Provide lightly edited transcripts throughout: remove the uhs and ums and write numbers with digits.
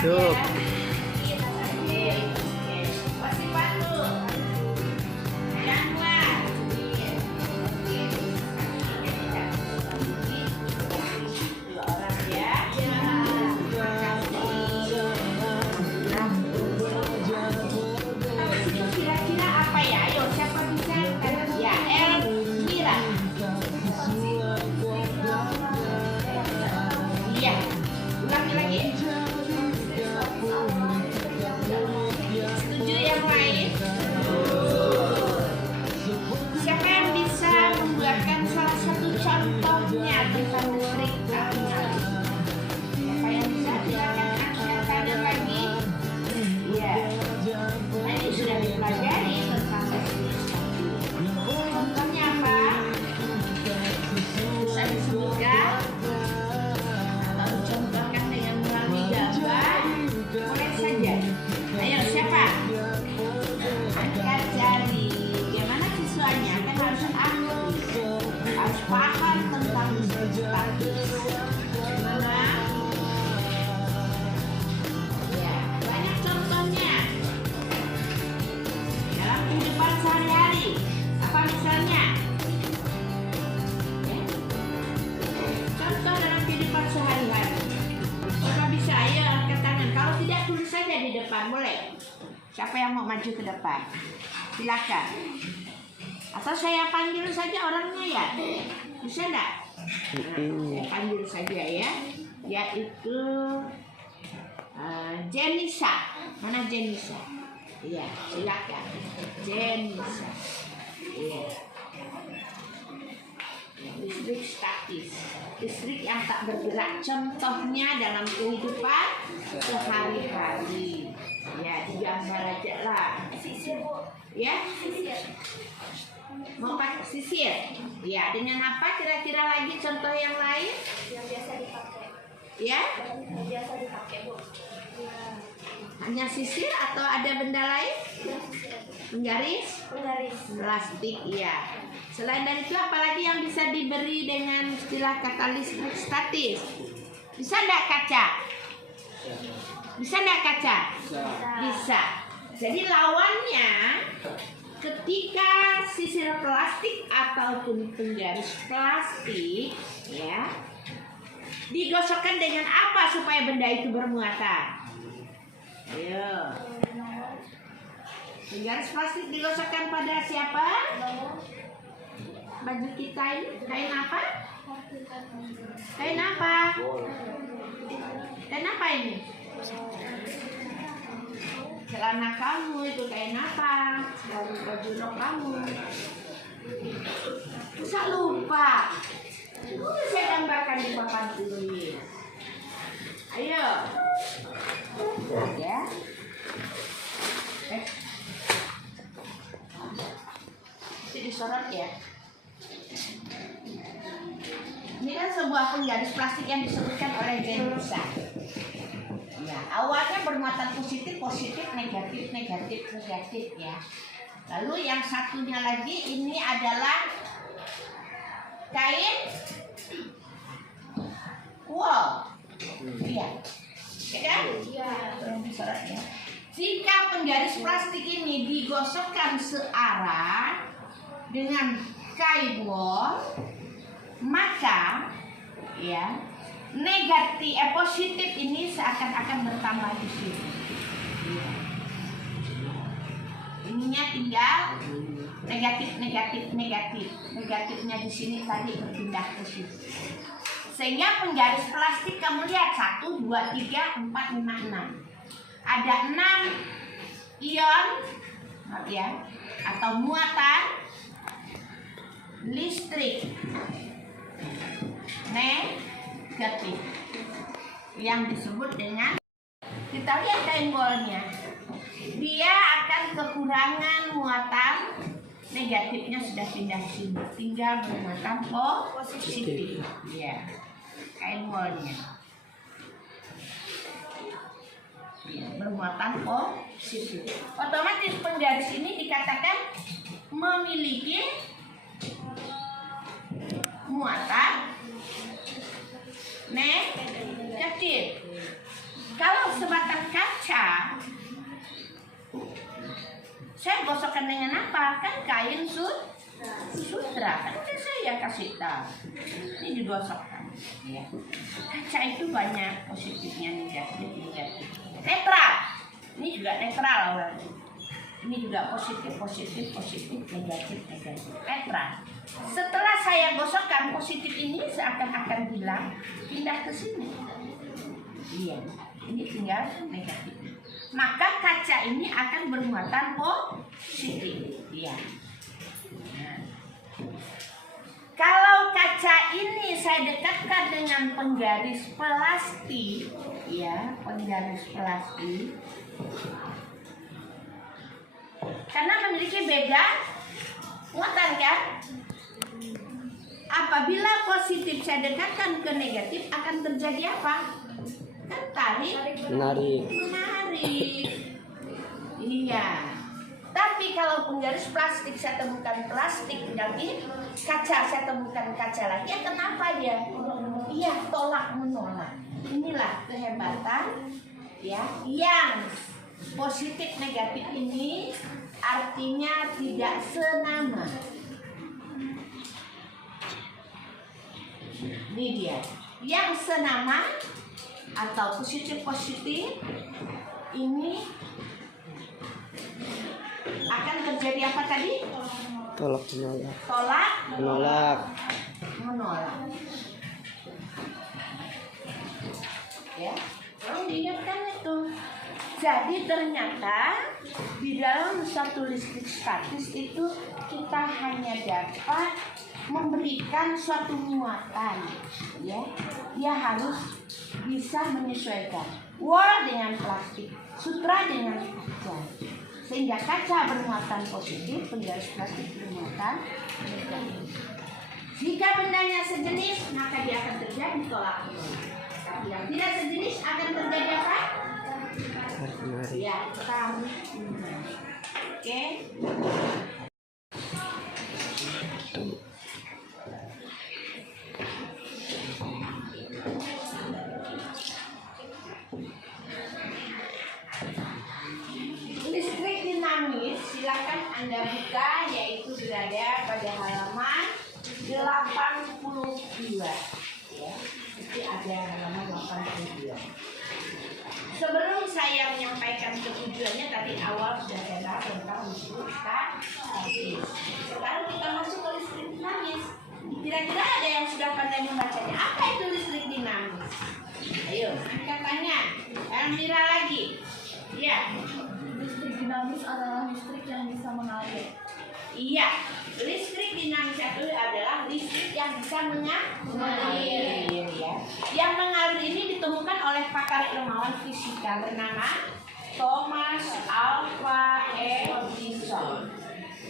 Masuk. Kira-kira apa ya? Ayo, siapa bisa? Ya, Elvira. Iya. Ulangi lagi. Setuju yang lain? Siapa yang bisa membuatkan salah satu contohnya tentang listrik alun-alun? Siapa yang bisa? Silakan angkat tangan lagi. Iya. Nah, ini sudah dipelajari tentang listrik. Contohnya apa? Bisa disebutkan atau dicontohkan dengan melalui gambar? Boleh saja. Ayo, siapa? Angkat jari. Bagaimana siswanya? Kan harus aktif, harus paham tentang listrik statis. Gimana? Ya, banyak contohnya dalam kehidupan sehari-hari. Apa misalnya? Contoh dalam kehidupan sehari-hari. Siapa bisa? Ayo angkat tangan. Kalau tidak, tulis saja di depan. Boleh? Siapa yang mau maju ke depan? Silakan. Atau saya panggil saja orangnya ya? Bisa enggak? Saya panggil saja ya. Yaitu Jenisa. Mana Jenisa? Iya, silakan. Jenisa. Iya. Listrik statis, listrik yang tak bergerak. Contohnya dalam kehidupan sehari-hari. Ya, digambar aja lah. Sisir, Bu. Ya, Sisir. mau pakai sisir. Ya, dengan apa kira-kira lagi contoh yang lain? Yang biasa dipakai. Ya, Yang biasa dipakai, Bu. hanya sisir atau ada benda lain? Penggaris? Penggaris. Plastik, iya. Selain dari itu, apalagi yang bisa diberi dengan istilah kata listrik statis? Bisa enggak kaca? Bisa enggak kaca? Bisa. Jadi lawannya, ketika sisir plastik ataupun penggaris plastik, ya, digosokkan dengan apa supaya benda itu bermuatan? Ayo. Penggaris plastik digosokkan pada siapa? Baju kita ini kain apa? Kain apa? Kain apa ini? Celana kamu itu kain apa? Baju rok kamu. Bisa lupa. Udah saya gambarkan di papan tulis. Ayo. Ya. Itu disorot ya. Ini kan sebuah penggaris plastik yang disebutkan oleh Jenisa. Ya, awalnya bermuatan positif, negatif ya. Lalu yang satunya lagi ini adalah kain wool. Iya. Ya kan? Iya. Yang disorot ya. Jika penggaris plastik ini digosokkan searah dengan kain wool, maka ya positif ini seakan-akan bertambah di sini. Ya. Ininya tinggal negatifnya di sini tadi berpindah ke situ. Sehingga penggaris plastik kamu lihat 1, 2, 3, 4, 5, 6. Ada 6 ion ya, atau muatan listrik negatif yang disebut dengan, kita lihat kain bolnya, dia akan kekurangan muatan negatifnya sudah pindah sini, tinggal bermuatan positif. Ya, kain bolnya ya, bermuatan positif. Otomatis penggaris ini dikatakan memiliki muatan negatif. Kalau sebatang kaca, saya gosokkan dengan apa? Kan kain sutra, kan saya kasih tahu. Ini digosokkan. Ya. Kaca itu banyak positifnya, negatif. Netral. Ini juga netral orang. Ini juga positif, negatif. Netral. Setelah saya gosokkan, positif ini seakan-akan hilang, pindah ke sini. Iya, ini tinggal negatif. Maka kaca ini akan bermuatan positif. Iya. Nah. Kalau kaca ini saya dekatkan dengan penggaris plastik, ya, penggaris plastik. Karena memiliki beda muatan kan? Apabila positif saya dekatkan ke negatif akan terjadi apa? Kan menarik. Iya. Tapi kalau penggaris plastik saya temukan plastik lagi, kaca saya temukan kaca lagi, ya kenapa dia? Iya, tolak menolak. Inilah kehebatan ya yang positif negatif ini artinya tidak senama. Ini dia. Yang senama atau positif ini akan terjadi apa tadi? Tolak menolak. Ya, tolong diingatkan itu. Jadi ternyata di dalam satu listrik statis itu kita hanya dapat memberikan suatu muatan, ya. Dia harus bisa menyesuaikan wall dengan plastik, sutra dengan kaca, sehingga kaca bermuatan positif, penggaris plastik bermuatan negatif. Jika bendanya sejenis, maka dia akan terjadi tolak menolak. Tapi yang tidak sejenis akan terjadi apa? Ya, tarik. Oke. Listrik dinamis silakan Anda buka, yaitu berada pada halaman 82. Ya, jadi ada halaman 82. Sebelum saya menyampaikan ketujuannya, tadi awal sudah saya bahas tentang listrik statis. Sekarang kita masuk ke listrik dinamis. Kira-kira ada yang sudah pandai membacanya? Apa itu listrik dinamis? Ayo, angkat tangan. Elmira lagi. Ya. Listrik dinamis adalah listrik yang bisa mengalir. Iya, listrik dinamis itu adalah listrik yang bisa mengalir. Ya. Yang mengalir ini ditemukan oleh pakar ilmuwan fisika bernama Thomas Alva Edison.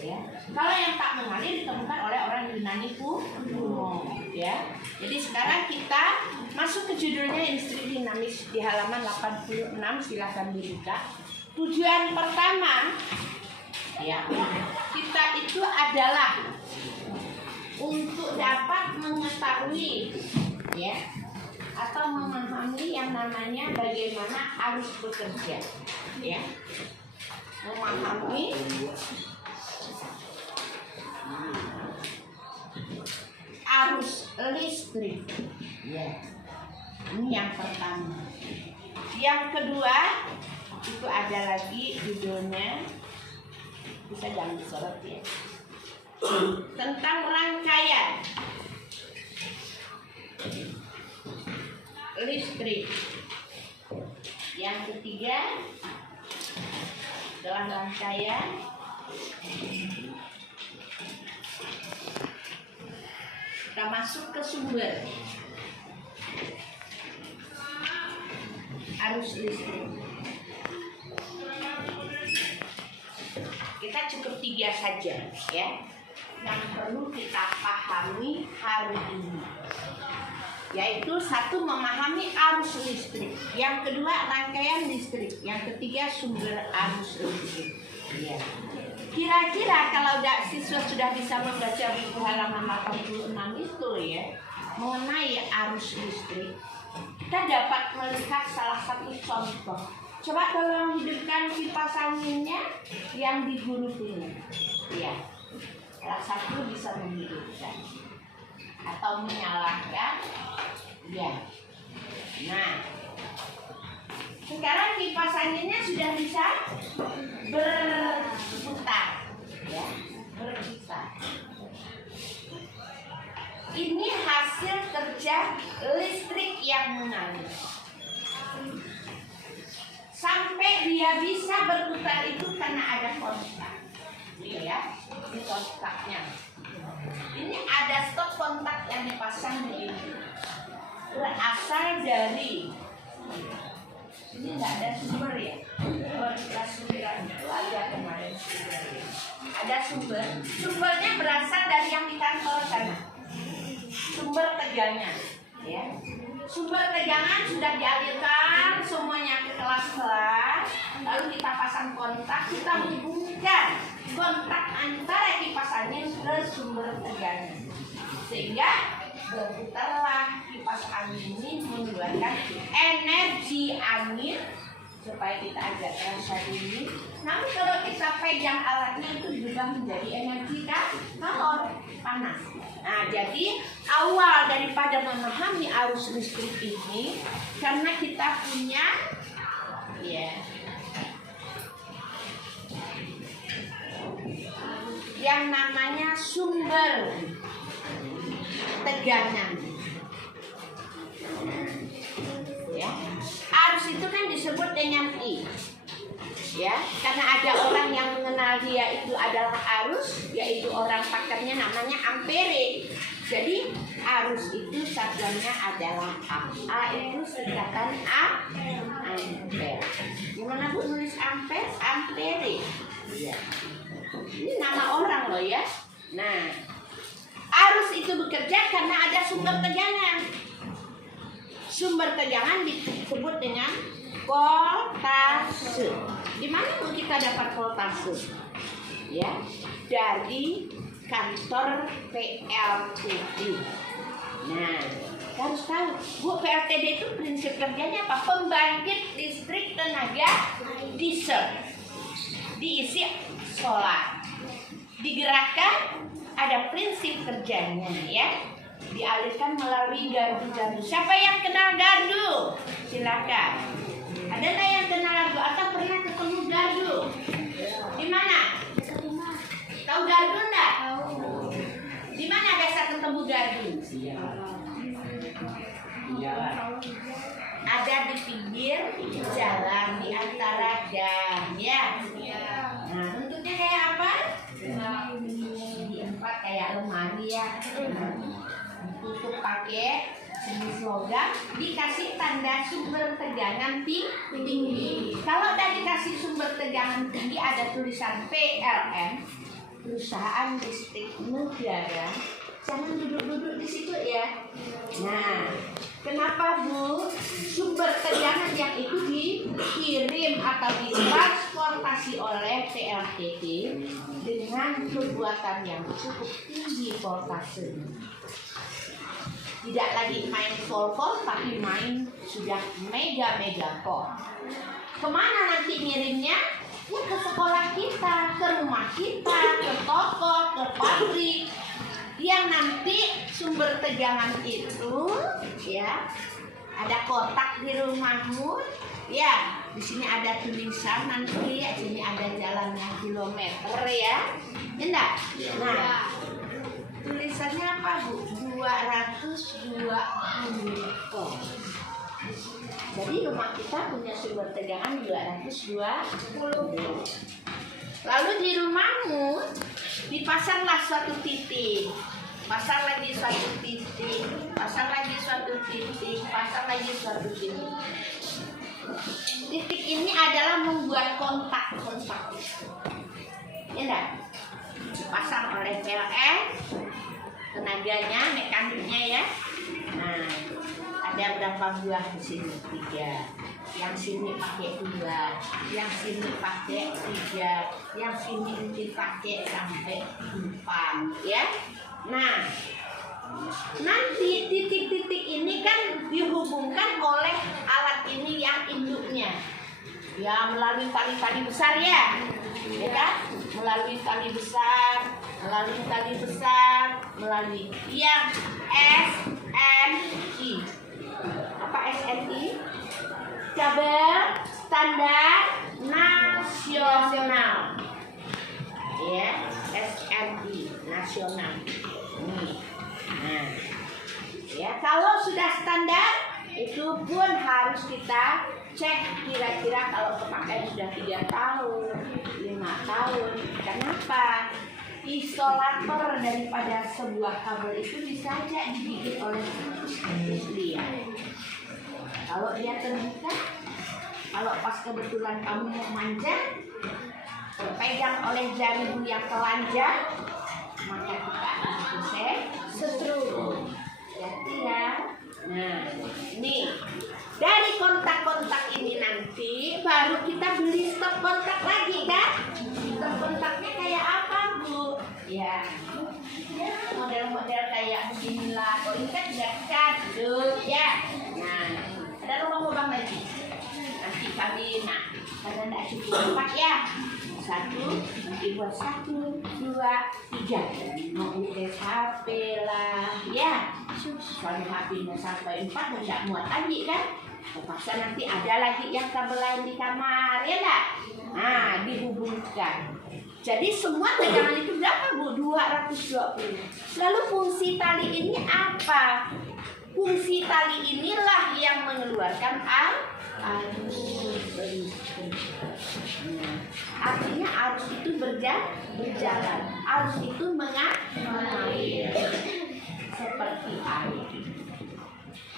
Ya. Kalau yang tak mengalir ditemukan oleh orang Yunani kuno. Ya. Jadi sekarang kita masuk ke judulnya listrik dinamis di halaman 86, silakan dibuka. Tujuan pertama ya, kita itu adalah untuk dapat mengetahui ya atau memahami yang namanya bagaimana arus bekerja ya, memahami arus listrik ya. Ini yang pertama. Yang kedua itu ada lagi judulnya, bisa jangan disorot ya, tentang rangkaian listrik. Yang ketiga adalah rangkaian kita masuk ke sumber arus listrik. Kita cukup 3 saja ya yang perlu kita pahami hari ini, yaitu satu, memahami arus listrik, yang kedua rangkaian listrik, yang ketiga sumber arus listrik ya. Kira-kira kalau siswa sudah bisa membaca buku halaman 86 itu ya mengenai arus listrik, kita dapat melihat salah satu contoh. Coba tolong hidupkan kipas anginnya yang di huruf ini. Ya, salah satu bisa menghidupkan atau menyalakan. Ya. Nah, sekarang kipas anginnya sudah bisa berputar, ya, berputar. Ini hasil kerja listrik yang mengalir. Sampai dia bisa berputar itu karena ada kontak. Ini ya, ini kontaknya. Ini ada stop kontak yang dipasang di ini. Berasal dari, ini nggak ada sumber ya. Kalau kita sumberan itu ada kemarin sumbernya. Ada sumber. Sumbernya berasal dari yang di kantor sana. Sumber tegangan, ya. Sumber tegangan sudah dialirkan semuanya ke kelas-kelas. Lalu kita pasang kontak, kita hubungkan kontak antara kipas angin ke sumber tegangan, sehingga berputarlah kipas angin ini mengeluarkan energi angin supaya kita agak terasa dingin. Namun kalau kita pegang alatnya itu berubah menjadi energi kalor, panas. Nah, jadi awal daripada memahami arus listrik ini karena kita punya ya yang namanya sumber tegangan. Ya. Arus itu kan disebut dengan I. Ya, karena ada orang yang mengenal dia itu adalah arus, yaitu orang pakarnya namanya ampere. Jadi arus itu satuannya adalah A. A itu singkatan ampere. Gimana Bu nulis ampere? Ampere. Ya. Ini nama orang loh ya. Nah, arus itu bekerja karena ada sumber tegangan. Sumber tegangan disebut dengan voltase. Di mana kita dapat voltase? Ya, dari kantor PLTD. Nah, harus tahu, Bu, PLTD itu prinsip kerjanya apa? Pembangkit listrik tenaga diesel. Diisi solar. Digerakkan, ada prinsip kerjanya ya. Dialirkan melalui gardu-gardu. Siapa yang kenal gardu? Silakan. Ada nggak yang kenal gardu atau pernah ketemu gardu? Di mana? Tahu gardu enggak? Di mana biasa ketemu gardu? Ada di pinggir jalan, di antara gang, ya. Nah, bentuknya kayak apa? Di empat kayak lemari ya. Tutup pakai jenis logam, dikasih tanda sumber tegangan tinggi. Kalau udah dikasih sumber tegangan tinggi ada tulisan PLN, Perusahaan Listrik Negara. Jangan duduk-duduk di situ ya. Nah, kenapa Bu? Sumber tegangan yang itu dikirim atau ditransportasi oleh PLTD dengan kekuatan yang cukup tinggi voltasenya. Tidak lagi main volt, tapi main sudah mega volt. Kemana nanti ngirimnya? Ya ke sekolah kita, ke rumah kita, ke toko, ke pabrik. Yang nanti sumber tegangan itu, ya, ada kotak di rumahmu, ya. Di sini ada tulisan nanti, ya, sini ada jalannya kilometer, ya. Enggak? Nah, tulisannya apa Bu? 220 volt. Jadi rumah kita punya sumber tegangan 220 volt. Lalu di rumahmu dipasanglah suatu titik, pasang lagi suatu titik, pasang lagi suatu titik, pasang lagi suatu titik. Titik ini adalah membuat kontak. Ya enggak? Dipasang oleh PLN, tenaganya, mekaniknya ya. Nah, ada berapa buah di sini? 3. Yang sini pakai 2, yang sini pakai 3, yang sini dipakai sampai 4 ya. Nah, Nanti titik-titik ini kan dihubungkan oleh alat ini yang induknya. Ya, melalui tali-tali besar ya kan? Melalui tali besar, melalui yang SNI. Apa SNI? Kabel standar nasional. Ya, SNI nasional. Nih. Nah, ya kalau sudah standar itu pun harus kita cek kira-kira kalau pemakaian sudah 3 tahun, 5 tahun. Kenapa? Isolator daripada sebuah kabel itu bisa saja digigit oleh tikus liar. Kalau dia terbuka, kalau pas kebetulan kamu mau manjat, terpegang oleh jarimu yang telanjang, maka kita akan setrum. Jadi ya. Nah, nih dari kontak-kontak ini nanti baru kita beli stop kontak lagi kan? Stop kontaknya kayak apa Bu? Ya, model-model kayak beginilah. Kalau ini kan sudah kardus ya. Nah, ada lubang-lubang lagi. Nanti kami, karena tidak cukup 4 ya. 1, nanti buat 1, 2, 3. Mau UTS HP lah, ya. Kalau HP-nya sampai 4 tidak muat lagi kan? Terpaksa nanti ada lagi yang kabel lain di kamar, ya enggak? Nah, dihubungkan. Jadi semua tegangan itu berapa Bu? 220. Lalu fungsi tali ini apa? Fungsi tali inilah yang mengeluarkan arus. Artinya arus itu berjalan. Arus itu mengalir seperti air.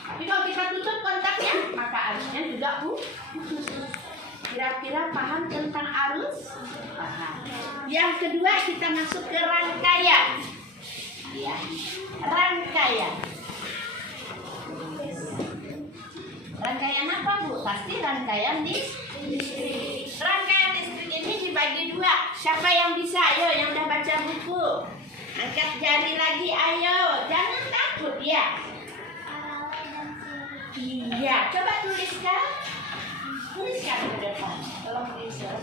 Tapi kalau kita tutup kontaknya, maka arusnya juga putus. Kira-kira paham tentang arus? Paham. Yang kedua kita masuk ke rangkaian. Ya, rangkaian. Rangkaian apa Bu? Pasti rangkaian listrik. Rangkaian listrik ini dibagi 2. Siapa yang bisa? Ayo, yang udah baca buku. Angkat jari lagi, ayo. Jangan takut ya. Iya, coba tuliskan. Tuliskan ke depan. Tolong tuliskan.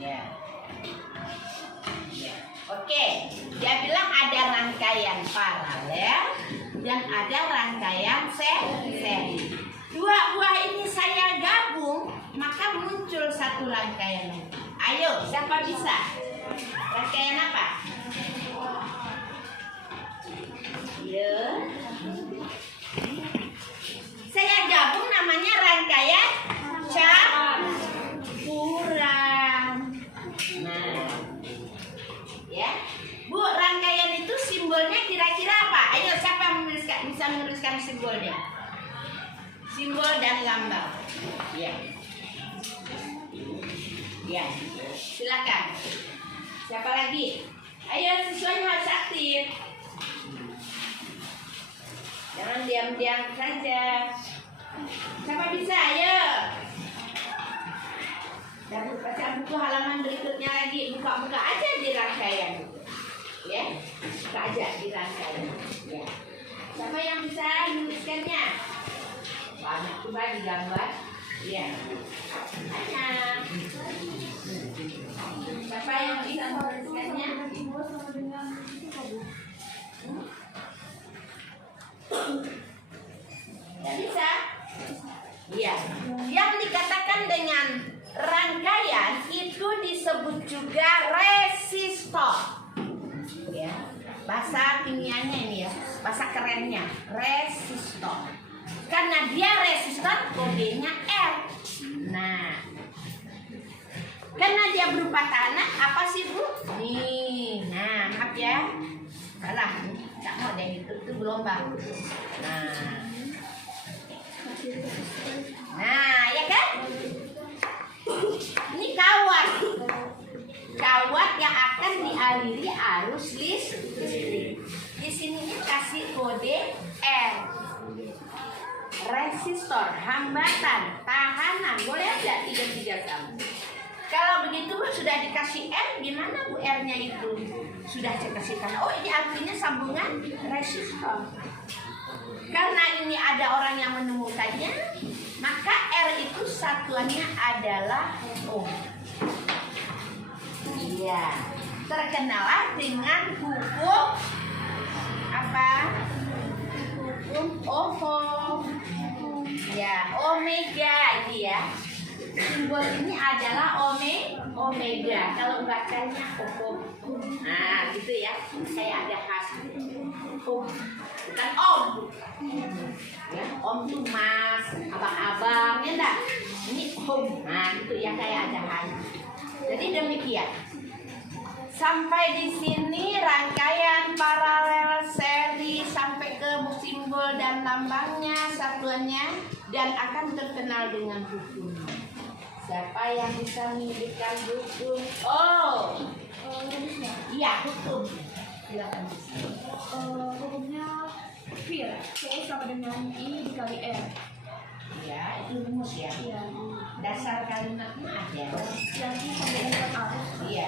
Ya. Oke, dia bilang ada rangkaian paralel dan ada rangkaian seri. 2 buah ini saya gabung, maka muncul 1 rangkaian. Ayo, siapa bisa? Rangkaian apa? Ya. Saya gabung namanya rangkaian campuran. Nah, ya, Bu, rangkaian itu simbolnya kira-kira apa? Ayo, siapa yang bisa menuliskan simbolnya? Simbol dan gambar. Ya. Ya, silakan. Siapa lagi? Ayo, siswanya harus aktif. Jangan diam-diam saja. Siapa bisa? Ayo. Dan baca buku halaman berikutnya lagi. Buka-buka aja di rangkaian. Ya, buka aja di rangkaian. Ya. Siapa yang bisa menuliskannya? Banyak coba digambar. Ya. Banyak. Siapa yang bisa menuliskannya? Tidak bisa? Iya. Yang dikatakan dengan rangkaian itu disebut juga resistor. Ya. Bahasa kimianya ini ya, bahasa kerennya resistor. Karena dia resistor, kodenya R. Nah, karena dia berupa tanah, apa sih Bu? Nih, nah maaf ya, salah, nggak mau deh itu gelombang. Nah, ya kan? Ini kawat yang akan dialiri arus listrik. Di sini kasih kode R. resistor, hambatan, tahanan. Boleh aja 3 sama. Kalau begitu sudah dikasih R, gimana Bu R-nya itu? Sudah saya kasihkan. Oh, ini artinya sambungan resistor. Karena ini ada orang yang menemukannya, maka R itu satuannya adalah ohm. Iya, terkenalah dengan hukum apa? Hukum Ohm. Ya, omega ini ya. Simbol ini adalah omega. Kalau bacanya ohm. Nah, gitu ya. Kayak ada khas. Ohm. Bukan om. Ya, om tuh mas, abang-abang, ya enggak? Ini ohm. Nah, gitu ya, kayak ada khas. Jadi demikian. Sampai di sini rangkaian paralel seri sampai ke simbol dan lambangnya, satuannya, dan akan terkenal dengan hukum. Siapa yang bisa menyebutkan hukum? Oh, iya hukum. Silakan. Hukumnya V, V sama dengan I dikali R. Ya, itu rumus ya. Iya. Dasar kalimatnya ada. Yang I sama dengan kuat arus. Iya.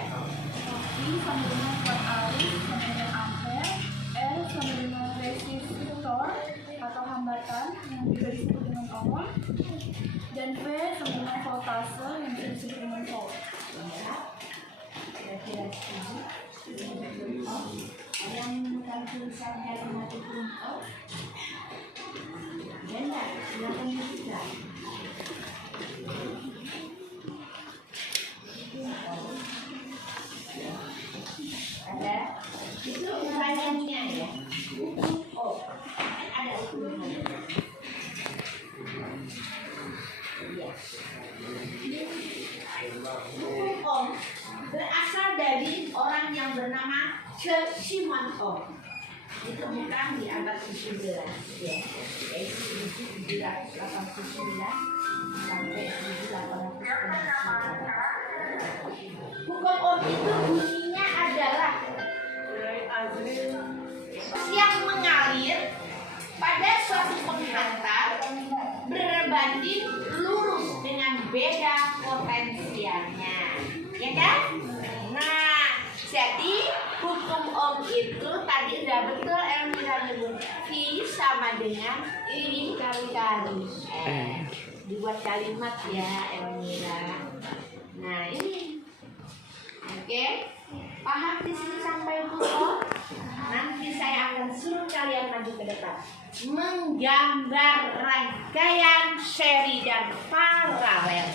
I sama dengan kuat arus sama dengan ampere. R sama dengan resistor atau hambatan yang juga disebut dengan ohm. Dan V sama dengan voltase yang bisa disebut dengan volt. Iya. Kira-kira setuju. Yang menemukan tulisan kalimat hukum ohm. Ya enggak, silakan juga. Ada itu pertanyaannya ya. Oh, ada hukumnya. Iya. Hukum Ohm berasal dari orang yang bernama Simon Ohm. Ditemukan di abad ke-11 ya, yaitu 1789 sampai 1899. Hukum Ohm itu bunyinya adalah yang mengalir pada suatu penghantar berbanding lurus dengan beda potensialnya, ya kan? Nah, jadi hukum Ohm itu tadi udah betul Elmira nyebut V sama dengan I kali-kali. Dibuat kalimat ya Elmira. Nah ini, oke, paham di sini sampai hukum Ohm? Nanti saya akan suruh kalian maju ke depan, menggambar rangkaian seri dan paralel.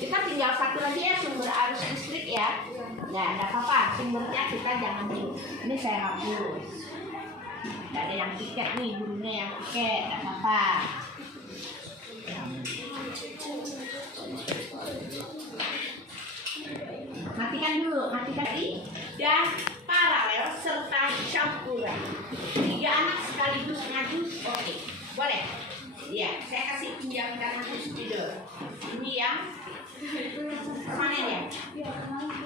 Kita tinggal satu lagi ya, sumber arus listrik ya. Nah, enggak apa-apa, sumbernya kita jangan dulu. Ini saya hapus. Enggak ada yang tiket nih, gurunya yang tiket, enggak apa-apa. Matikan dulu, matikan ini. Dan paralel serta campuran. 3 anak sekaligus maju, oke. Boleh? Ya, saya kasih pinjamkan aku tidur. Ini yang permanen ya?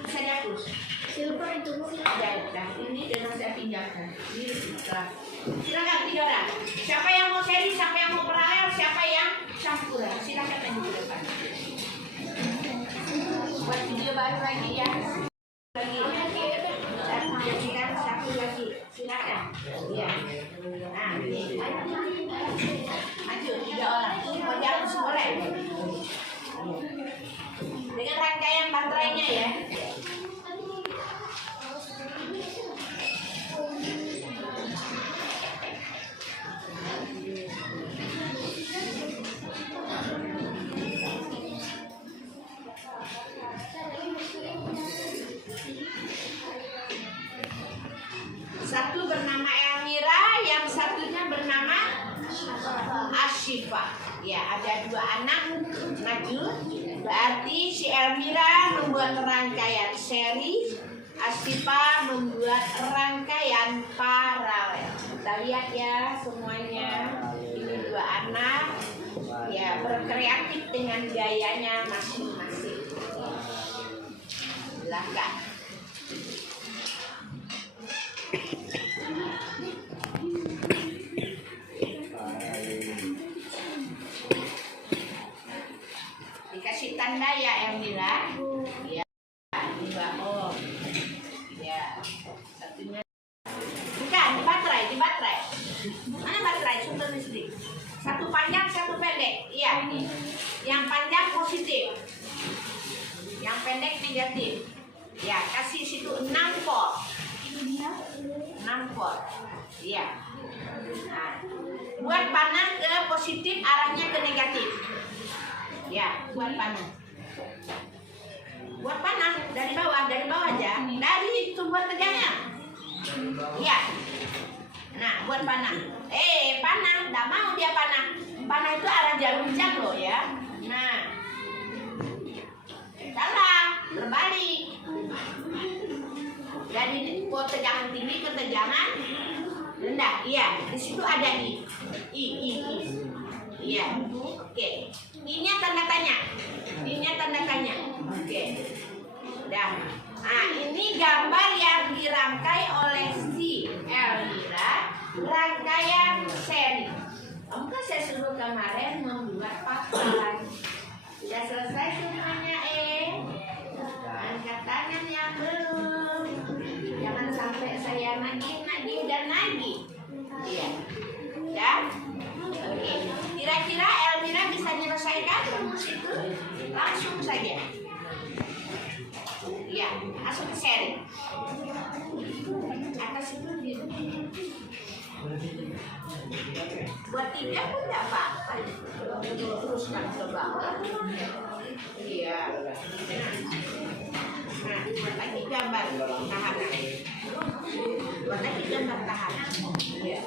Bisa dihapus? Silver itu Ada. Ini dengan saya pinjamkan. Ini setelah. Silakan tiduran. Siapa yang mau seri, siapa yang mau paralel, siapa yang campuran. Silakan maju ke depan. Buat video baru lagi ya. Lagi. Saya menjadikan satu lagi. Silakan. Ya. Nah, ini. Maju 3 orang. Mau dihapus boleh? Dengan rangkaian baterainya ya. Satu bernama Elmira, yang satunya bernama Ashifa. Ya, ada 2 anak maju. Berarti si Elmira membuat rangkaian seri, Ashifa membuat rangkaian paralel. Kita lihat ya semuanya. Ini 2 anak ya berkreatif dengan gayanya masing-masing. Silakan. panjang, satu pendek. Iya. Yang panjang positif. Yang pendek negatif. Ya, kasih situ 6 volt. 6 volt. Iya. Nah, buat panah ke positif, arahnya ke negatif. Ya, buat panah. Buat panah dari bawah aja. Dari sumber tegangnya. Iya. Nah, buat panah. Panah, nggak mau dia panah. Panah itu arah jarum jam loh ya. Nah, salah, terbalik. Jadi tegangan tinggi ke tegangan rendah. Iya, di situ ada I. Iya. Oke. I-nya tanda tanya. I-nya tanda tanya. Oke. Udah. Nah, ini gambar yang dirangkai oleh si Elvira, rangkaian seri. Kamu kan saya suruh kemarin membuat papan. Sudah selesai semuanya, angkat tangan yang belum. Jangan sampai saya nagih dan nagih. Iya. Ya. Oke. Kira-kira Elvira bisa menyelesaikan rumus itu langsung saja. Ya, masuk ke seri. Atas itu gitu. Buat 3 pun tidak apa-apa. Teruskan ke bawah. Iya. Nah, buat lagi gambar tahanan. Buat lagi gambar tahanan. Iya.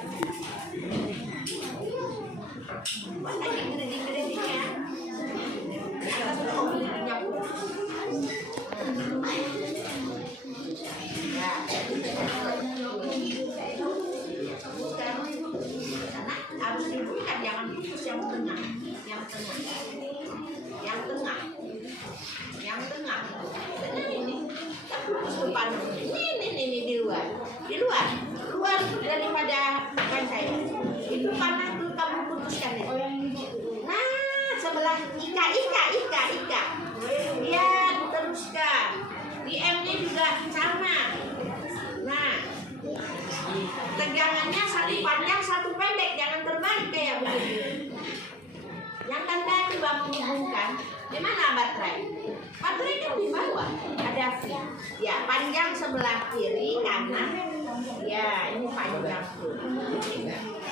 Buat lagi geridik-geridiknya. Atas geridik-geridiknya putus. Ya. Karena harus dibuka, jangan putus yang tengah. Ini tak putus depan. Ini di luar daripada bukan saya. Itu panah tuh kamu putuskan itu. Nah, sebelah ika. Ya, teruskan. Di M-nya juga sama. Nah, tegangannya satu panjang, satu pendek, jangan terbalik kayak begitu. Yang tanda coba menghubungkan, di mana baterai? Baterai kan di bawah, ada V. Ya, panjang sebelah kiri, kanan. Ya, ini panjang tuh.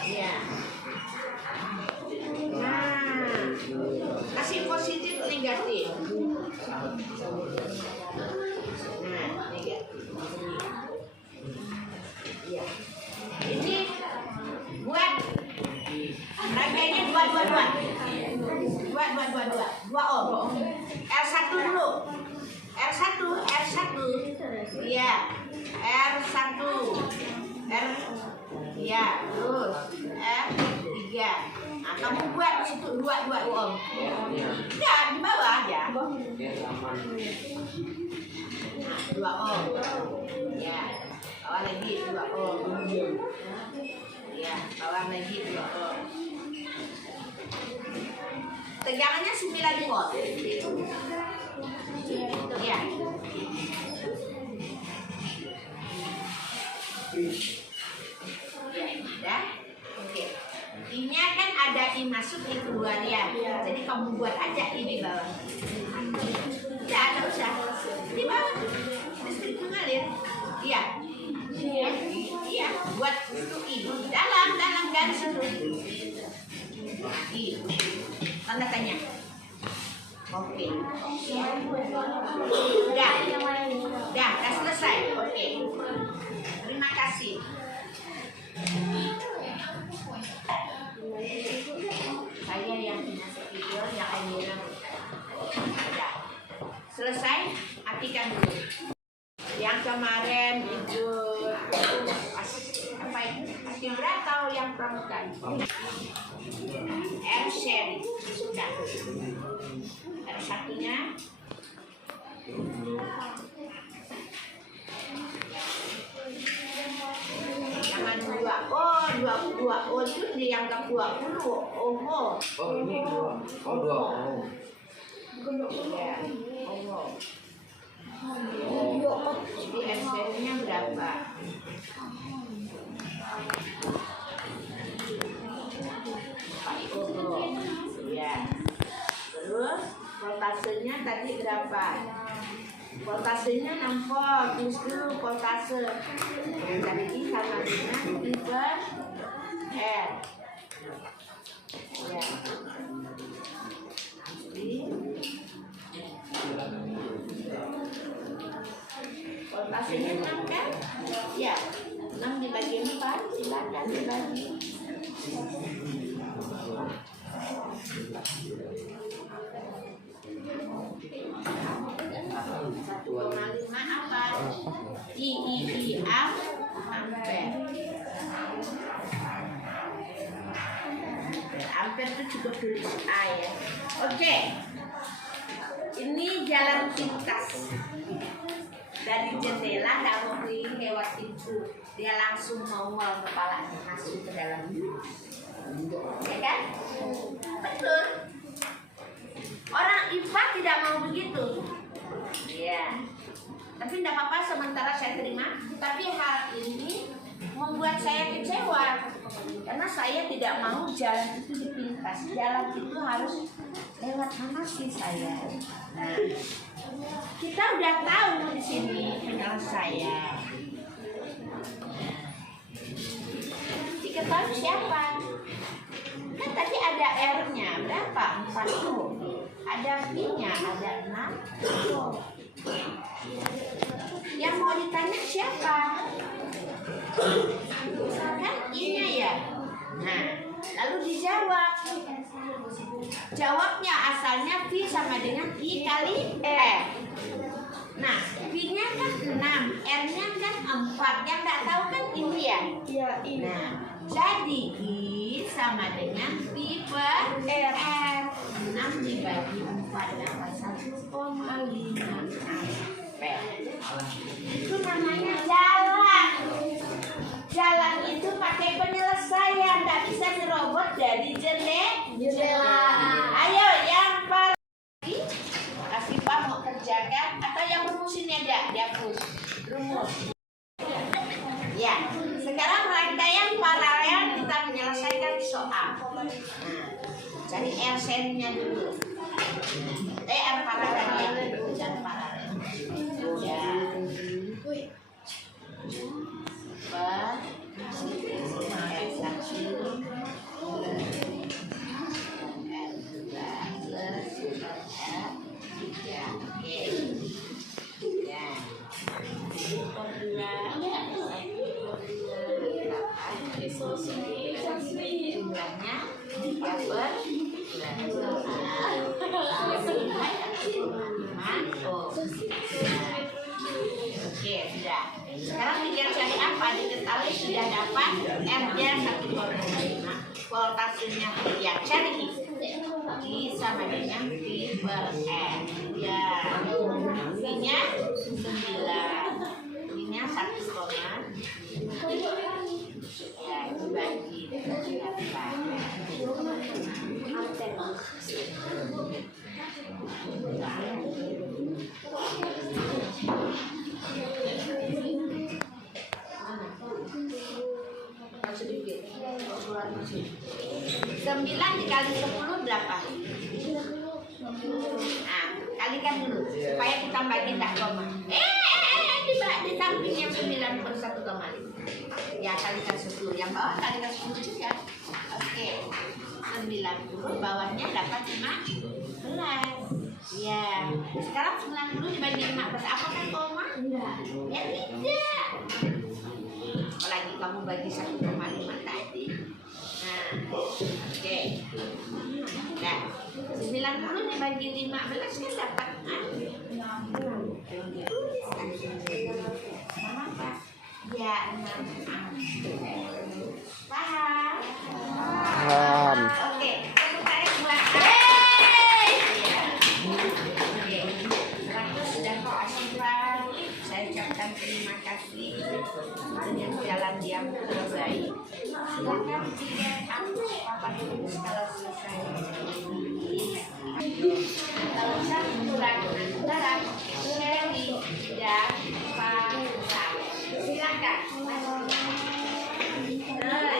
Ya. Nah, kasih positif negatif. Nah, negatif. Ya. Ini buat rangkaiannya 2 ohm. R1 dulu. R1. Iya. R1. Ya, terus R3. Nah, kamu buat di situ 2 ohm. Ya, di bawah aja. Nah, 2 ohm. Ya. Bawah lagi 2 ohm. Ya, bawah lagi 2 ohm. Tegangannya 9 volt. Ya. Ya, oke. I-nya kan ada I masuk, I keluar ya. Jadi kamu buat aja I di bawah. Ya, ada usah. Di bawah. Listrik mengalir. Iya. Iya, buat itu I. Dalam garis itu. I. Tanda tanya. Oke. Udah selesai. Oke. Terima kasih. Saya yang punya video yang Elvira. Udah. Selesai, artikan dulu. Yang kemarin itu apa itu? Elvira atau yang pramuka? R seri sudah. R1-nya jangan 2 oh itu dianggap 20 oh ini 2 oh. Ya, jadi R-nya berapa? dapat. Voltasenya 6 volt, tulis dulu voltase. Jadi I sama dengan V per R. Ya. Voltasenya 6 kan? Ya. 6 dibagi 4, silakan dibagi. 1,5 apa? I ampere. Ampere itu juga tulis A ya. Oke. Ini jalan pintas. Dari jendela nggak mau keliling lewat itu, dia langsung nongol kepalanya masuk ke dalam bilik. Ya kan? Betul. Orang IPA tidak mau begitu. Ya. Tapi tidak apa-apa, sementara saya terima. Tapi hal ini membuat saya kecewa karena saya tidak mau jalan itu dipintas. Jalan itu harus lewat mana sih saya? Nah, kita udah tahu di sini penyelesaian. Diketahui siapa? Kan tadi ada R-nya berapa? 40. Ada V-nya ada 6. Yang mau ditanya siapa? Kan I-nya ya. Nah, lalu dijawab. Jawabnya asalnya V sama dengan I kali R. Nah, V-nya kan 6, R-nya kan 4. Yang nggak tahu kan ini ya? Iya, ini. Nah, jadi I sama dengan V per R. 6 dibagi 4 dapat 1,5 ampere. Itu namanya jalan. Jalan itu pakai penyelesaian, nggak bisa nyerobot dari jendela. Ayo yang kasih Pak mau kerjakan atau yang rumusin aja, dihapus rumus. Ya, sekarang rangkaian paralel kita menyelesaikan soal. Nah, cari R seninya dulu. R paralelnya dulu, jangan paralel. Ya. Jumlahnya 3/5. Oke, sudah. Sekarang tinggal cari apa? Diketahui sudah dapat R-nya 1,5. Voltasenya ya, cari I sama dengan V per R. Ya, V-nya 9. V-nya 1,5. Ya, dibagi berapa? Sedikit. 9 dikali 10 berapa? Nah, kalikan dulu supaya kita bagi tak koma. Di samping yang 9 per 1,5. Ya, kalikan 10. Yang bawah kalikan 10 juga. Oke. 90 bawahnya dapat 15. Ya. Sekarang 90 dibagi 15. Apakah koma? Enggak. Ya tidak. Apalagi kamu bagi 1,5 tadi. Nah, oke. Nah, 90 dibagi 15 kan dapat 6. Apa? Ya, 6. Paham? Paham. Oke, tepuk tangan buat Oke, 100 sudah kau asyikan. Saya ucapkan terima kasih dengan jalan yang terbaik. Silakan dilihat apa tulis kalau selesai. Kalau saya kurang antara Heli dan Farah. Silakan.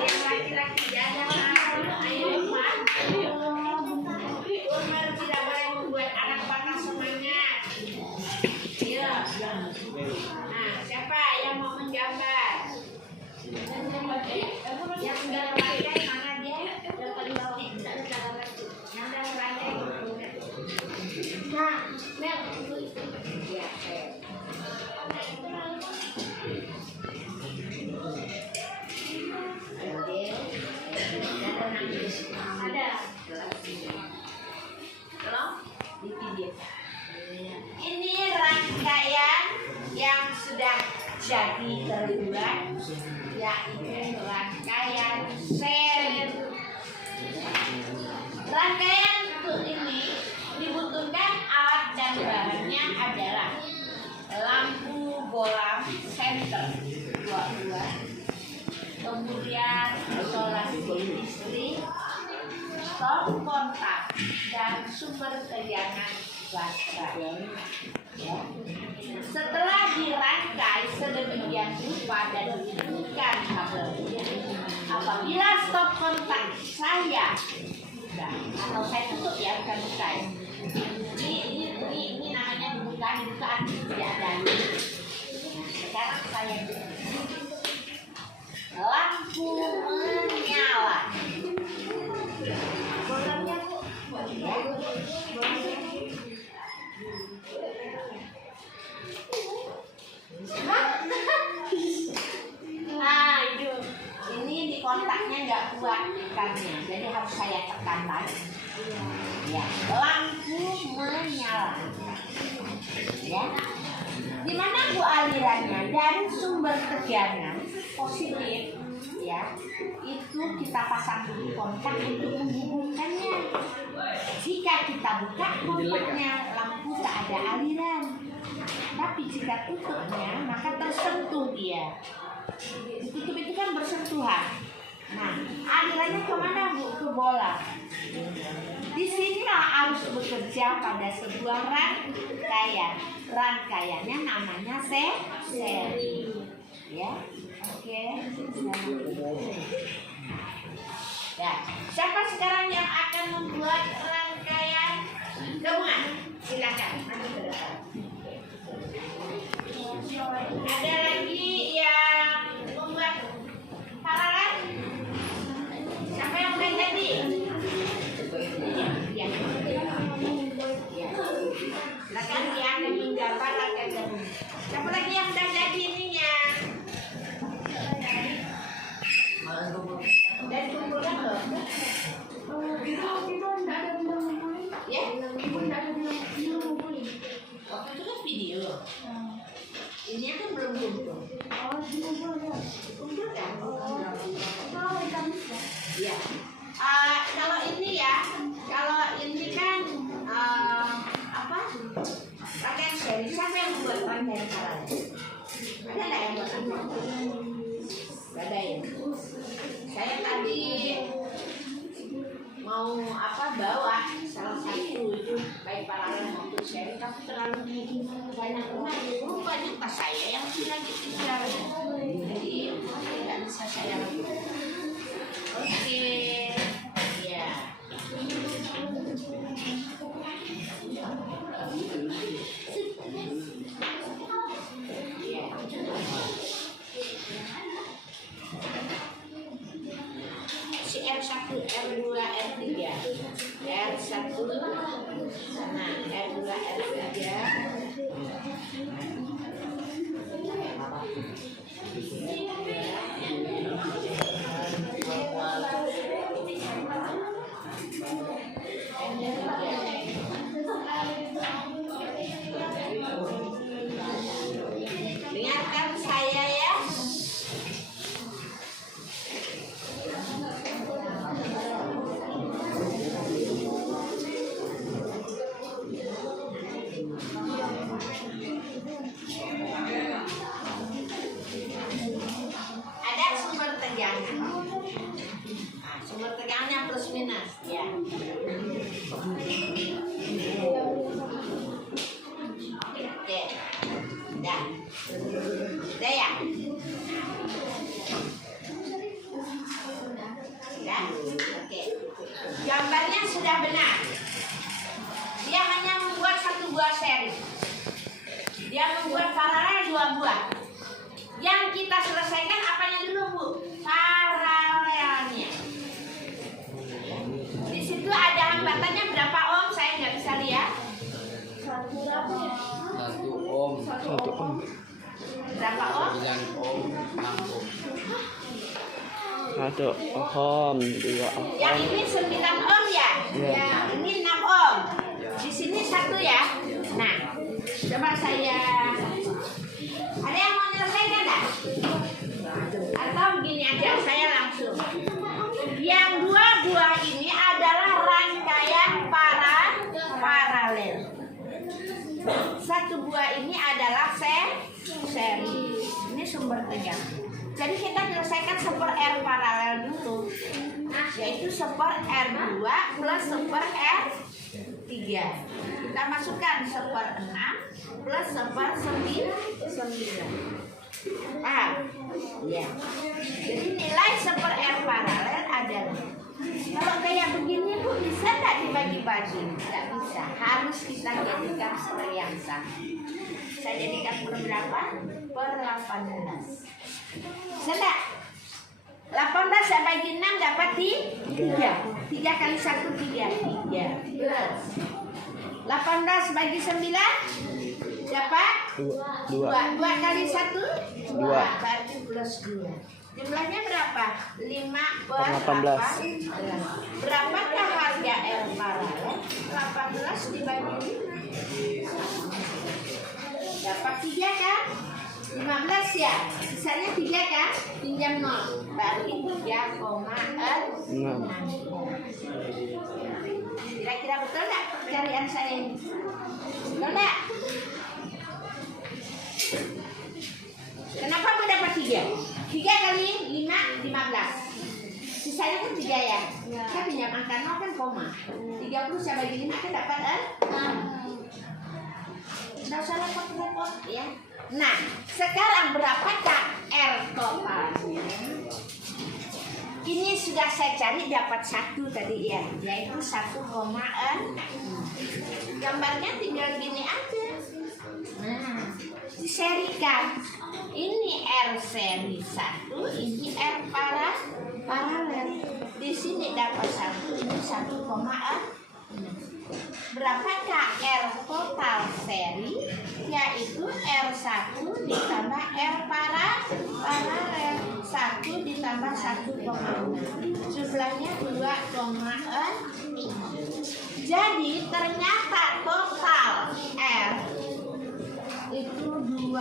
Yang laki-laki jangan malu. Ayo Pak. Umar tidak boleh membuat anak patah semangat. berenang di sini. Ada. Belum? Di video. Ini rangkaian yang sudah jadi terbuat, yaitu rangkaian seri. Rangkaian untuk ini dibutuhkan alat dan bahannya adalah lampu bolam senter 22, kemudian isolasi listrik, stop kontak, dan sumber tegangan baterai. Ya. Setelah dirangkai sedemikian rupa dan dihubungkan kabelnya, apabila stop kontak saya buka, atau saya tutup ya, bukan buka ya. Ini namanya dibuka tidak ada. Sekarang saya buka. Lampu menyala. Bolamnya Bu. Ya. Nah itu, ini di kontaknya nggak kuat ikannya, jadi harus saya tekan lagi. Ya, lampu menyala. Ya, di mana Bu alirannya? Dari sumber tegangan positif, ya, itu kita pasang dulu kontak untuk menghubungkannya. Jika kita buka kontaknya, lampu tak ada aliran. Tapi jika tutupnya, maka tersentuh dia. Ditutup itu kan bersentuhan. Nah, alirannya kemana Bu? Ke bola. Disinilah harus bekerja pada sebuah rangkaian. Rangkaiannya namanya seri. Ya, oke. Nah, siapa sekarang yang akan membuat rangkaian gabungan? Silakan. Ada lagi yang membuat paralel? Siapa yang udah jadi? Ya. Silakan yang menggambar akan gabung. Siapa lagi yang udah jadi ininya? Dan kumpulkan loh. Itu enggak ada bilang ngumpulin. Ya? Ibu enggak ada bilang ngumpulin. Waktu itu kan video. Ini kan belum kumpul. Oh, dikumpul ya. Kumpul kan? Oh, ikan bisa. Ya. Kalau ini ya, kalau ini kan apa? Rangkaian seri. Siapa yang membuat rangkaian paralel? Ada nggak yang buat rangkaian? Gak ada ya. Saya tadi mau bawa salah satu itu baik paralel maupun seri, tapi terlalu banyak rumah, rupanya pas saya yang sudah ditinggal, jadi tidak bisa saya lakukan. Oke, ya. Si R1, R2, R3, R1 sana, R2, R3. Dengarkan saya ya. Ada sumber tegangan. Nah, sumber tegangannya plus minus ya. Oke. Dah. Udah ya? Sudah? Oke. Gambarnya sudah benar. Dia hanya membuat satu buah seri. Dia membuat paralel 2 buah. Yang kita selesaikan apanya dulu, Bu? Paralelnya. Di situ ada hambatannya berapa ohm? Saya nggak bisa lihat. 1 berapa ya? 1 ohm, 1 ohm. Berapa ohm? 9 ohm, 6 ohm. 1 ohm, 2 ohm. Yang ini 9 ohm ya? Iya. Ini 6 ohm. Di sini 1 ya. Nah, coba saya. Ada yang mau menyelesaikan enggak? Atau begini aja, saya langsung. Yang dua buah ini adalah rangkaian paralel. Satu buah ini adalah seri. Ini sumber tegang. Jadi kita menyelesaikan super R paralel dulu, yaitu super R2 plus super R3. Kita masukkan super 6 plus super 9. Paham? Ya. Jadi nilai super R paralel adalah, kalau kayak begini Bu, bisa nggak dibagi-bagi? Nggak bisa. Harus kita jadikan seperti yang sama. Saya jadikan per berapa? Per 18. Bisa nggak? 18 saya bagi 6 dapat 3. 3 kali 1 3. 3 plus 18 bagi 9 dapat 2. 2 kali 1 2. Berarti plus 2. Jumlahnya berapa? 5 per 18. Berapakah harga R paralel? 18 dibagi 5. Dapat 3 kan? 15 ya? Sisanya 3 kan? Pinjam 0. Berarti 3,6. Kira-kira betul nggak pencarian saya ini? Betul nggak? Kenapa mau dapat 3? 3 kali 5, 15. Sisanya kan 3 ya? Saya pinjam angka 0 kan koma. 30 saya bagi 5 kan dapat 6. Nggak usah repot-repot ya. Nah, sekarang berapakah R totalnya? Ini sudah saya cari dapat 1 tadi ya, yaitu 1,6. Gambarnya tinggal gini aja. Nah, diserikan. Ini R seri 1, ini R paralel. Di sini dapat 1, ini 1,6. Berapakah R total seri? Yaitu R1 ditambah R paralel. 1 ditambah 1,6. Jumlahnya 2,6. Jadi ternyata total R itu 2,6.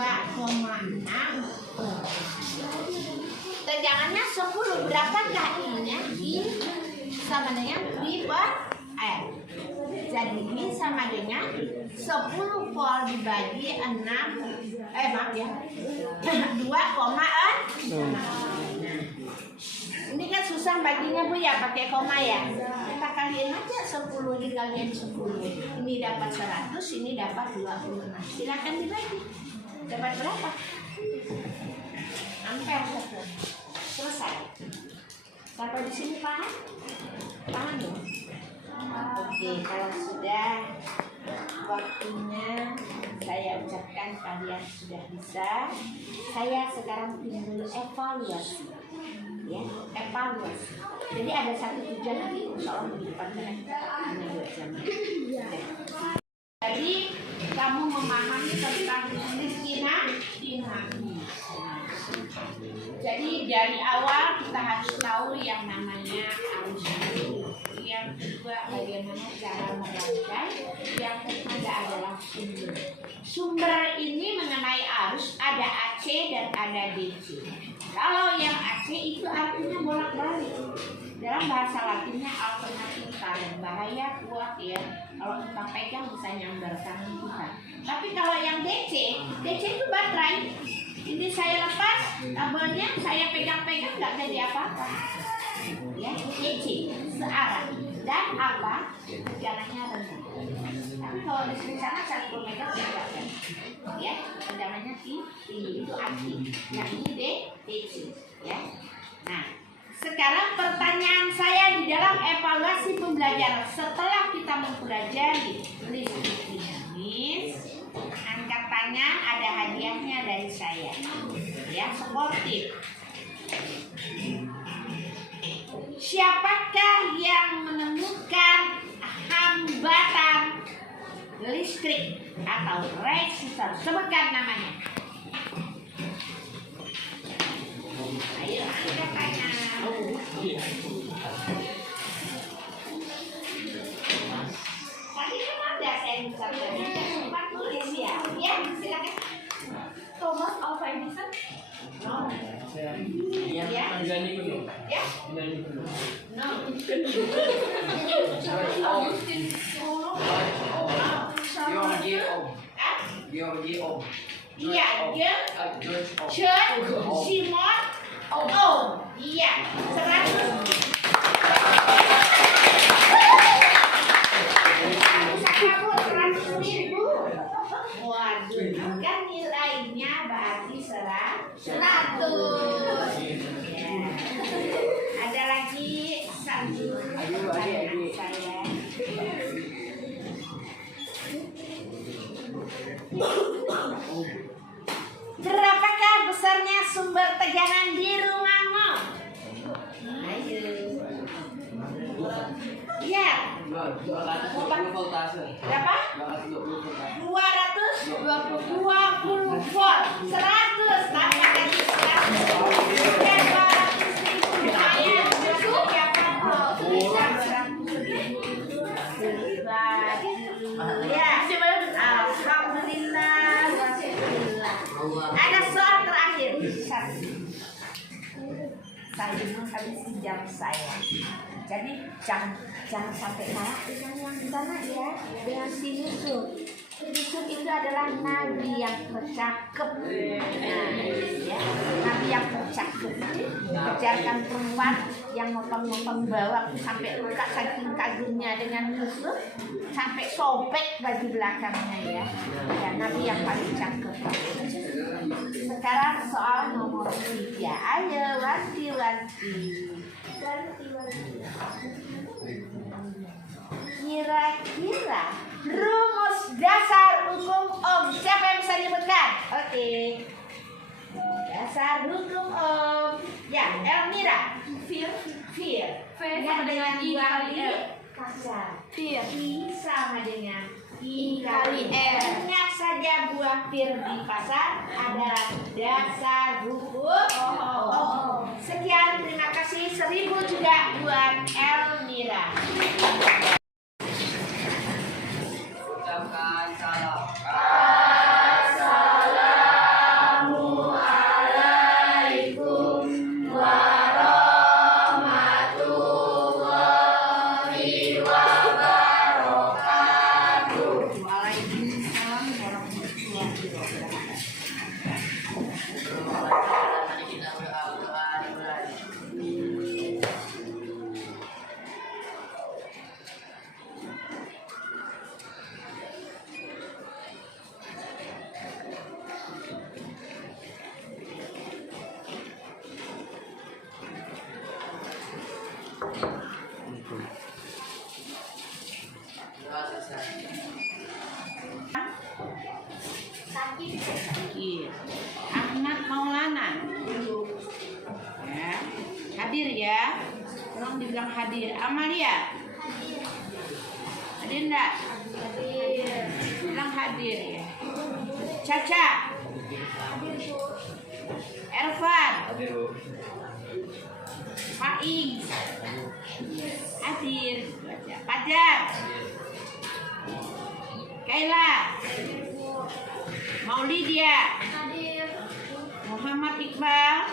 Tegangannya 10. Berapakah I-nya? I sama dengan V per R. Jadi ini sama dengan 10 volt dibagi 6. Maaf ya. 2,6. Ini kan susah baginya Bu ya, pakai koma ya. Kita kaliin aja 10 dikaliin 10. Ini dapat 100, ini dapat 26. Silakan dibagi. Dapat berapa? Ampere. Selesai. Sampai di sini paham? Paham ya? Oke, kalau sudah waktunya saya ucapkan kalian sudah bisa. Saya sekarang tinggal evaluasi. Ya, evaluasi. Jadi ada satu tujuan nanti soal di depan saya. Jadi kamu memahami tentang kemiskinan dinamis. Jadi dari awal kita harus tahu yang namanya arus. Yang kedua bagaimana cara merangkai. Yang ketiga adalah sumber. Sumber ini mengenai arus ada AC dan ada DC. Kalau yang AC itu artinya bolak-balik. Dalam bahasa Latinnya alternating current, bahaya kuat ya. Kalau kita pegang bisa nyambar tangan kita. Tapi kalau yang DC itu baterai. Ini saya lepas kabelnya, saya pegang-pegang nggak jadi apa-apa. Ya, DC searah dan apa? Tegangannya rendah. Tapi kalau di sana 1 meter tidak kan? Ya, tegangannya tinggi itu arti. Yang ini DC, ya. Nah, sekarang pertanyaan saya di dalam evaluasi pembelajaran setelah kita mempelajari listrik dinamis, angkat tangan, ada hadiahnya dari saya. Ya, sportif. Siapakah yang menemukan hambatan listrik atau resistor? Sebutkan namanya. Ayo, angkat tangan. Tadi kan ada saya bisa sempat tulis ya. Ya, silakan. Thomas Alva Edison. No. Iya, Ya. nyanyi dulu. Ya. Nyanyi dulu. No. Charles Augustin. Ah? George Om. Iya, dia George Om. Chen, Simon, Om. Iya, 100. Kamu 100.000. Waduh, kan nilainya berarti 100. Ya. Ada lagi satu pertanyaan saya. Berapakah besarnya sumber tegangan di rumahmu? Ayo. Iya. 220 voltase. Berapa? 220 voltase. 220 volt. 100 tambah lagi 100. Dan 200.000. Ayo, masuk ya Pak. Ya, alhamdulillah. Ada soal terakhir. Saya menghabisi jam saya. Jadi jangan sampai marah dengan yang di sana ya, dengan si Yusuf. Yusuf itu adalah nabi yang bercakap. Nah, ya, nabi yang bercakap. Kejarkan perempuan yang motong-motong bawang sampai luka saking kagumnya dengan Yusuf, sampai sobek baju belakangnya ya. Ya, nabi yang paling cakep. Sekarang soal nomor 3. Ayo, wanti-wanti. Kira-kira rumus dasar hukum Ohm. Siapa yang bisa nyebutkan? Oke. Dasar hukum Ohm. Ya, Elmira. Fear. V sama dengan I kali R. Kasar. Fear. I sama dengan I kali R. Ingat saja buah pir di pasar adalah dasar hukum Ohm. Sekian, terima kasih. 1000 juga buat Elmira. Ucapkan salam. Assalamualaikum warahmatullahi wabarakatuh. Waalaikumsalam warahmatullahi wabarakatuh. Tadi kita berdoa. Sakit. Ahmad Maulana. Ya. Hadir ya. Tolong dibilang hadir. Amalia. Hadir enggak? Hadir. Bilang hadir ya. Caca. Ervan. Faing. Hadir. Pajar. Kaila. Maulidia. Muhammad Iqbal.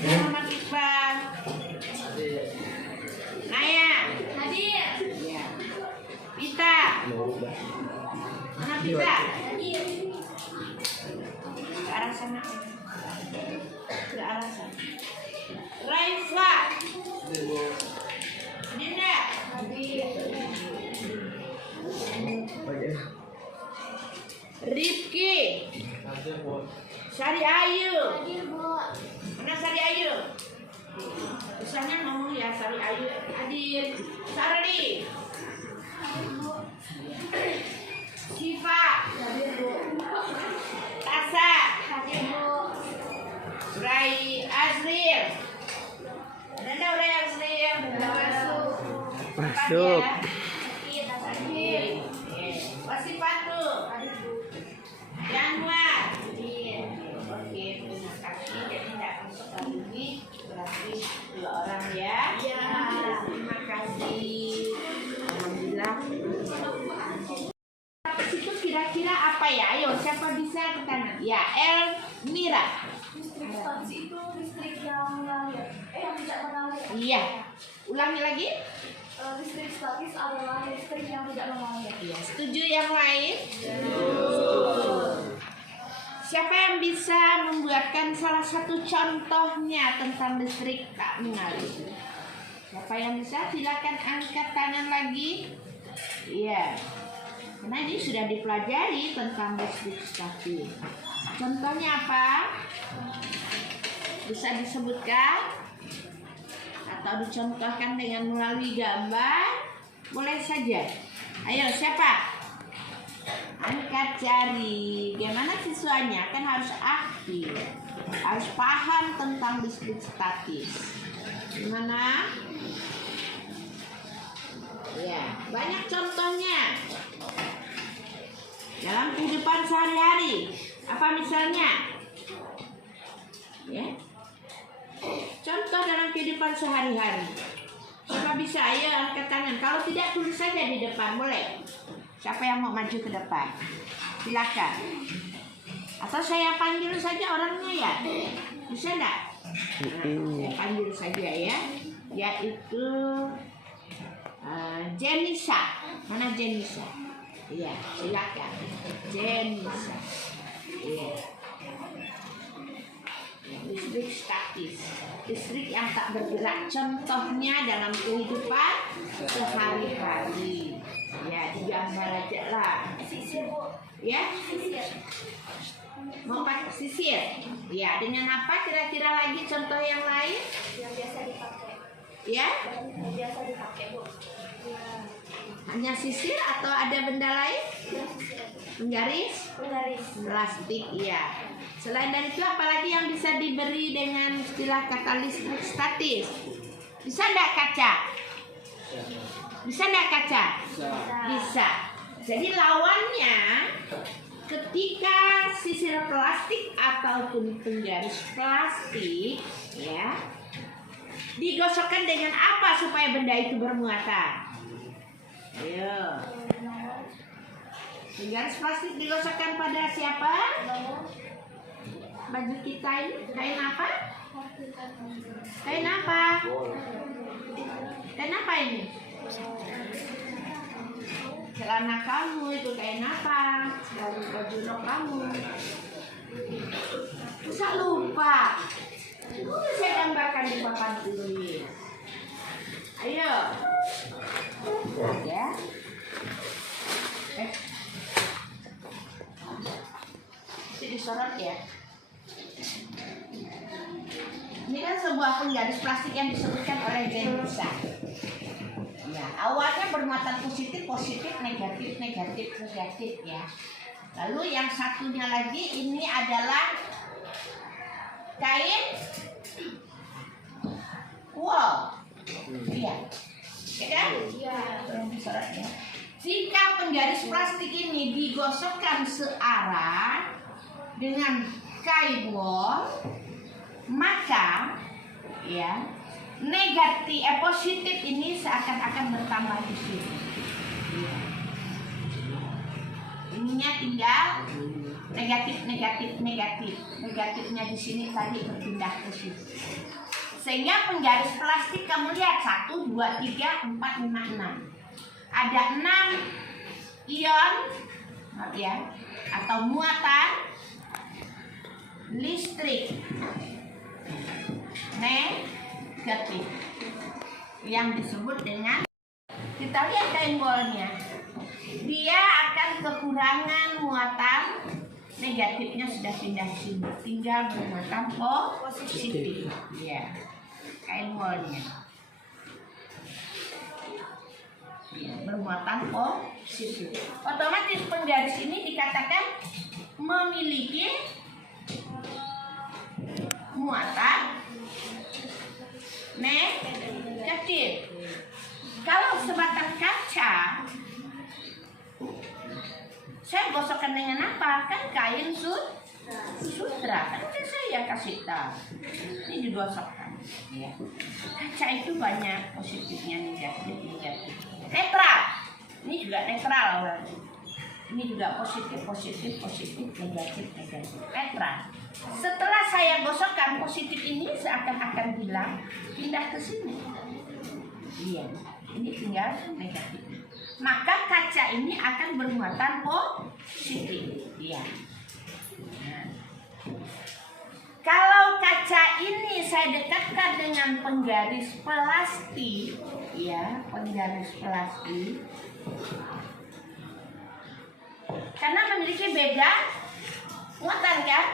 Muhammad Iqbal. Naya. Hadir. Ya. Pita. Mana Pita? Ke arah sana. Ke arah sana. Raifa. Dinda. Rifki. Sari Ayu. Mana Sari Ayu? Misalnya ngomong ya Sari Ayu hadir. Sarli. Siva. Tasa. Rai Azril. Ada Rai Azril. Masuk. Wasipatu. Januar. Oke, terima kasih. Jadi tidak masuk hari ini. kira-kira? Listrik statis itu listrik yang mengalir, yang tidak mengalir. Iya. Ulangi lagi. Listrik statis adalah listrik yang tidak mengalir. Iya. Setuju yang lain? Siapa yang bisa membuatkan salah satu contohnya tentang listrik tak mengalir? Siapa yang bisa? Silakan angkat tangan lagi. Iya. Karena ini sudah dipelajari tentang listrik statis. Contohnya apa? Bisa disebutkan atau dicontohkan dengan melalui gambar? Boleh saja. Ayo, siapa? Angkat jari. Gimana siswanya? Kan harus aktif, harus paham tentang listrik statis. Gimana? Ya, banyak contohnya dalam kehidupan sehari-hari. Apa misalnya? Ya, contoh dalam kehidupan sehari-hari. Siapa bisa? Ayo angkat tangan. Kalau tidak, tulis saja di depan, boleh. Siapa yang mau maju ke depan? Silakan. Atau saya panggil saja orangnya ya? Bisa enggak? Nah, saya panggil saja ya. Yaitu Jenisa. Mana Jenisa? Iya, silakan. Jenisa. Iya. Listrik statis, listrik yang tak bergerak. Contohnya dalam kehidupan sehari-hari. Ya, digambar aja lah. Ya, mau pakai sisir. Ya, dengan apa kira-kira lagi contoh yang lain? Yang biasa dipakai. Ya, Yang biasa dipakai, Bu. hanya sisir atau ada benda lain? Penggaris? Penggaris. Plastik, iya. Selain dari itu, apalagi yang bisa diberi dengan istilah kata listrik statis? Bisa enggak kaca? Bisa enggak kaca? Bisa. Jadi lawannya, ketika sisir plastik ataupun penggaris plastik, ya, digosokkan dengan apa supaya benda itu bermuatan? Ayo. Penggaris plastik digosokkan pada siapa? Baju kita ini kain apa? Kain apa? Kain apa ini? Celana kamu itu kain apa? Baju rok kamu. Bisa lupa. Saya gambarkan di papan tulis. Ayo. Ya. Disorot ya. Ini kan sebuah penggaris plastik yang disebutkan oleh Jenisa. Ya, awalnya bermuatan positif, negatif, negatif ya. Lalu yang satunya lagi ini adalah kain wool. Iya. Ya kan? Iya. Yang disorot ya. Jika penggaris plastik ini digosokkan searah dengan kain wool, maka ya positif ini seakan-akan bertambah di sini. Ya. Ininya tinggal negatif. Negatifnya di sini tadi berpindah ke sini. Sehingga penggaris plastik kamu lihat 1, 2, 3, 4, 5, 6. Ada 6 ion ya atau muatan listrik negatif yang disebut dengan, kita lihat kain bolnya, dia akan kekurangan muatan negatifnya sudah pindah sini, tinggal bermuatan positif ya, kain bolnya ya, bermuatan positif. Otomatis penggaris ini dikatakan memiliki muatan negatif. Kalau sebatang kaca, saya gosokkan dengan apa? Kan kain sutra. Kan saya kasih tahu. Ini digosokkan. Ya. Kaca itu banyak positifnya, negatif. Netral. Ini juga netral. Ini juga positif, negatif. Netral. Setelah saya gosokkan, positif ini seakan-akan hilang, pindah ke sini. Iya, ini tinggal negatif. Maka kaca ini akan bermuatan positif. Iya. Nah. Kalau kaca ini saya dekatkan dengan penggaris plastik, ya, penggaris plastik, karena memiliki beda muatan kan?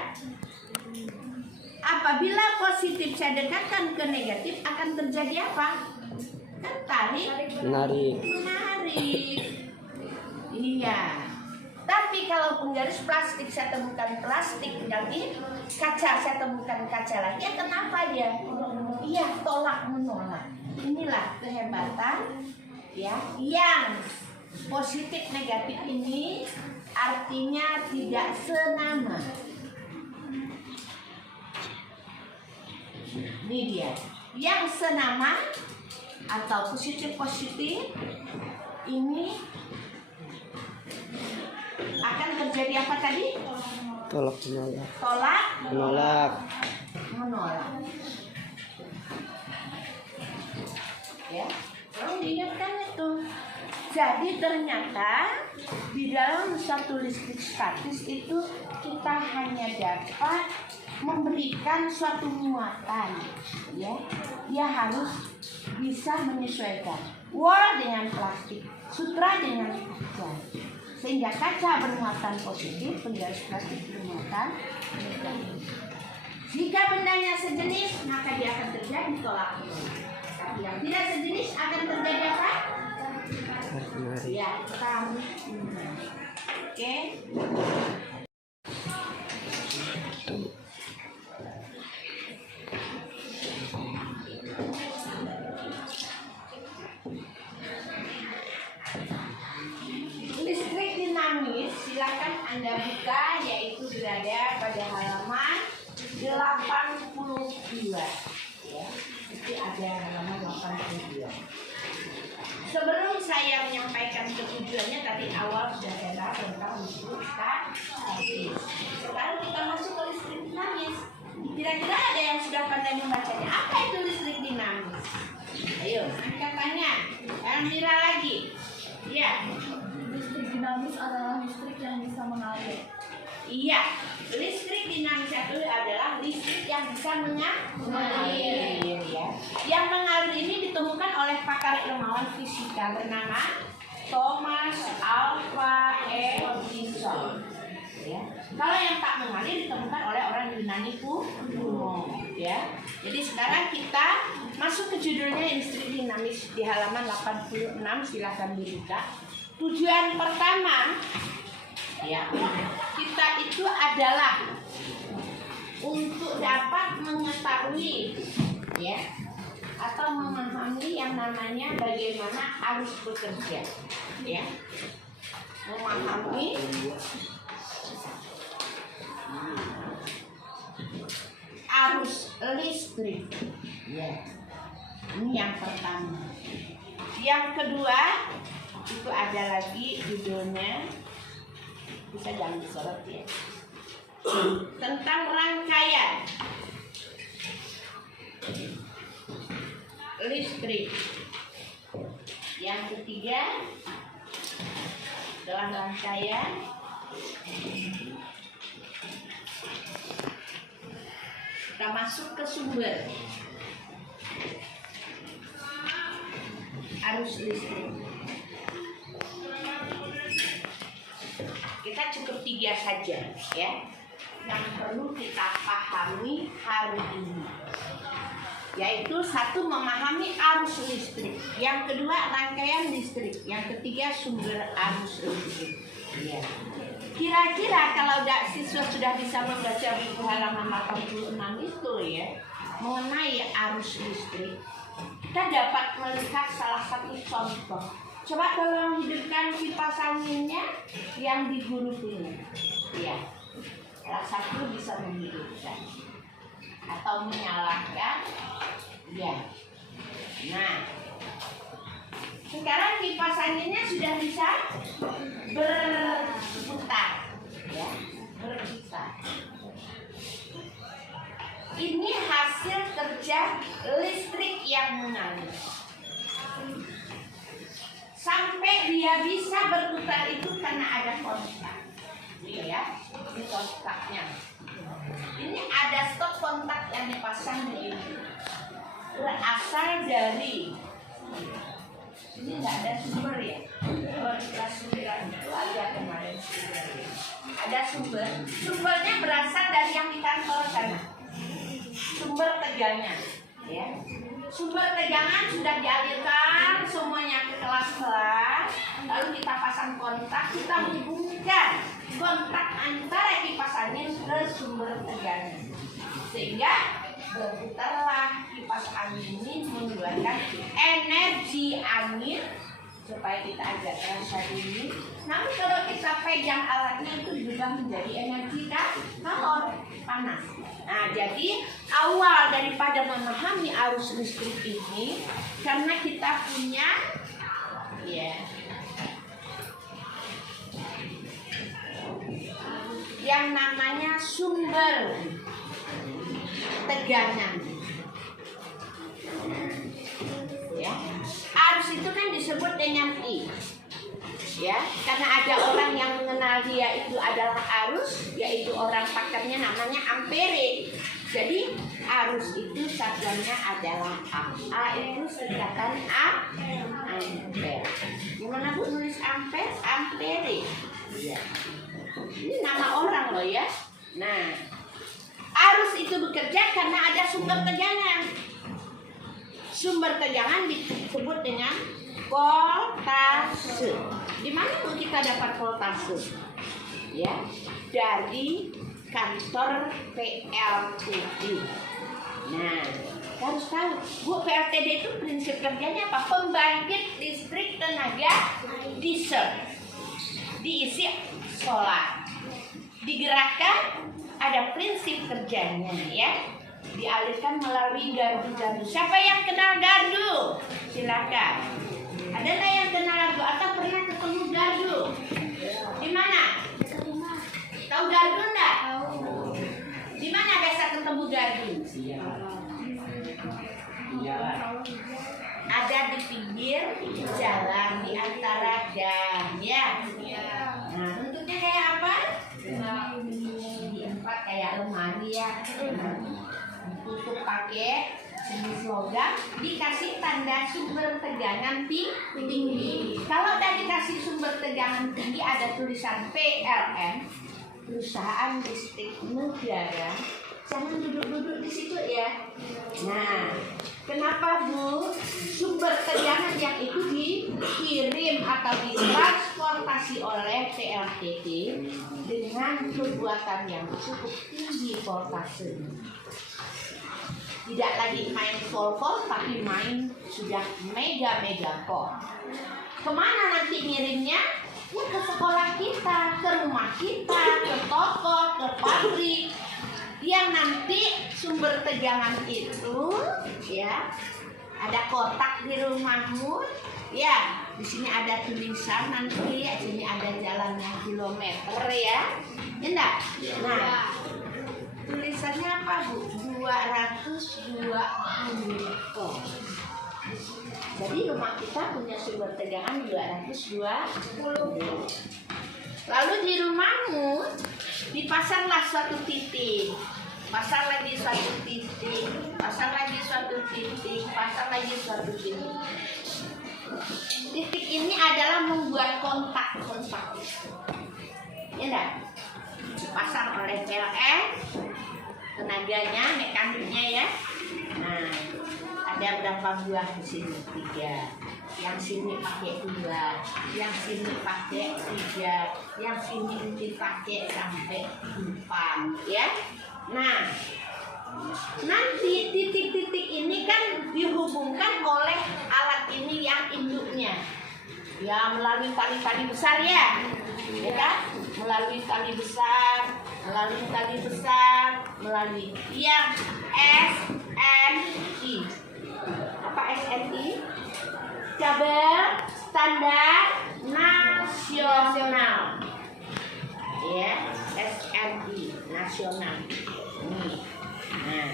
Apabila positif saya dekatkan ke negatif, akan terjadi apa? Kan tarik, Menarik. menarik. Iya. Tapi kalau penggaris plastik saya temukan plastik lagi, kaca saya temukan kaca lagi, ya kenapa dia? Iya, tolak menolak. Inilah kehebatan ya yang positif negatif ini artinya tidak senama. Ini dia. Yang senama atau positif-positif ini akan terjadi apa tadi? Tolak menolak. Tolak Menolak. menolak. Ya, tolong diingatkan itu. Jadi ternyata di dalam satu listrik statis itu kita hanya dapat memberikan suatu muatan, ya. Dia harus bisa menyesuaikan wall dengan plastik, sutra dengan kaca, sehingga kaca bermuatan positif, penggaris plastik bermuatan negatif. Jika bendanya sejenis, maka dia akan terjadi tolak menolak. Tapi yang tidak sejenis akan terjadi apa? Menarik. Ya, tarik. Oke. Listrik dinamis, silakan Anda buka, yaitu berada pada halaman 82. Ya, itu ada halaman 82. Sebelum saya menyampaikan ketujuannya, tadi awal sudah saya bahas tentang listrik statis. Sekarang kita masuk ke listrik dinamis. Kira-kira ada yang sudah pandai membacanya? Apa itu listrik dinamis? Ayo, angkat tangan. Elmira lagi. Ya. Listrik dinamis adalah listrik yang bisa mengalir. Iya, listrik dinamis itu adalah listrik yang bisa mengalir. Ya. Yang mengalir ini ditemukan oleh pakar ilmuwan fisika bernama Thomas Alva Edison. Ya. Kalau yang tak mengalir ditemukan oleh orang Yunani kuno. Ya. Jadi sekarang kita masuk ke judulnya listrik dinamis di halaman 86, silakan dibuka. Tujuan pertama ya, kita itu adalah untuk dapat mengetahui ya atau memahami yang namanya bagaimana arus bekerja ya, memahami arus listrik ya. Ini yang pertama. Yang kedua itu ada lagi judulnya, bisa jangan disorot ya, tentang rangkaian listrik. Yang ketiga adalah rangkaian kita masuk ke sumber arus listrik. Kita cukup 3 saja ya yang perlu kita pahami hari ini, yaitu satu, memahami arus listrik, yang kedua rangkaian listrik, yang ketiga sumber arus listrik ya. Kira-kira kalau siswa sudah bisa membaca buku halaman 86 itu ya mengenai arus listrik, kita dapat melihat salah satu contoh. Coba tolong hidupkan kipas anginnya yang di huruf ini. Ya, salah satu bisa menghidupkan atau menyalakan. Ya. Nah, sekarang kipas anginnya sudah bisa berputar. Ya, berputar. Ini hasil kerja listrik yang mengalir. Sampai dia bisa berputar itu karena ada kontak. Ya, ini kontaknya. Ini ada stop kontak yang dipasang di ini. Berasal dari ini nggak ada sumber ya. Kelas 9 itu aja kemarin sumbernya. Ada sumber. Sumbernya berasal dari yang di kantor sana. Sumber tegangan, ya. Sumber tegangan sudah dialirkan semuanya ke kelas-kelas. Lalu kita pasang kontak, kita hubungkan kontak antara kipas angin ke sumber tegangan, sehingga berputarlah kipas angin ini mengeluarkan energi angin supaya kita agak terasa dingin. Namun kalau kita pegang alatnya itu juga menjadi energi kalor, panas. Nah, jadi awal daripada memahami arus listrik ini karena kita punya ya yang namanya sumber tegangan. Ya. Arus itu kan disebut dengan I. Ya, karena ada orang yang mengenal dia itu adalah arus, yaitu orang pakarnya namanya ampere. Jadi arus itu satuannya adalah A. A itu singkatan ampere. Gimana Bu nulis ampere? Ampere. Ya. Ini nama orang loh ya. Nah, arus itu bekerja karena ada sumber tegangan. Sumber tegangan disebut dengan voltase. Di mana tuh kita dapat voltase? Ya, dari kantor PLTD. Nah, harus tahu, Bu, PLTD itu prinsip kerjanya apa? Pembangkit listrik tenaga diesel. Diisi solar. Digerakkan, ada prinsip kerjanya ya. Dialirkan melalui gardu-gardu. Siapa yang kenal gardu? Silakan. Ada nggak yang kenal gardu atau pernah ketemu gardu? Di mana? Tahu gardu nggak? Di mana biasa ketemu gardu? Ada di pinggir jalan, di antara gang, ya. Nah, bentuknya kayak apa? Di empat kayak lemari ya. Tutup pakai jenis logam, dikasih tanda sumber tegangan tinggi. Kalau udah dikasih sumber tegangan tinggi ada tulisan PLN, Perusahaan Listrik Negara. Jangan duduk-duduk di situ ya. Nah, kenapa Bu? Sumber tegangan yang itu dikirim atau ditransportasi oleh PLTT dengan kekuatan yang cukup tinggi voltase. Tidak lagi main volt, tapi main sudah mega volt. Kemana nanti ngirimnya? Ya ke sekolah kita, ke rumah kita, ke toko, ke pabrik. Yang nanti sumber tegangan itu, ya, ada kotak di rumahmu, ya. Di sini ada tulisan nanti, ya, sini ada jalannya kilometer, ya. Enggak? Nah, tulisannya apa Bu? 220 volt. Jadi rumah kita punya sumber tegangan 220 volt. Lalu di rumahmu dipasanglah suatu titik, pasang lagi suatu titik, pasang lagi suatu titik, pasang lagi suatu titik. Titik ini adalah membuat kontak. Ya enggak? Dipasang oleh PLN, tenaganya, mekaniknya ya. Nah, ada berapa buah di sini? 3. Yang sini pakai 2, yang sini pakai 3, yang sini mungkin pakai sampai 4, ya. Nah, nanti titik-titik ini kan dihubungkan oleh alat ini yang induknya, ya, melalui tali-tali besar ya kan? Melalui tali besar, melalui yang SNI. Apa SNI? Kabel standar nasional. Ya, SNI nasional. Nih. Nah,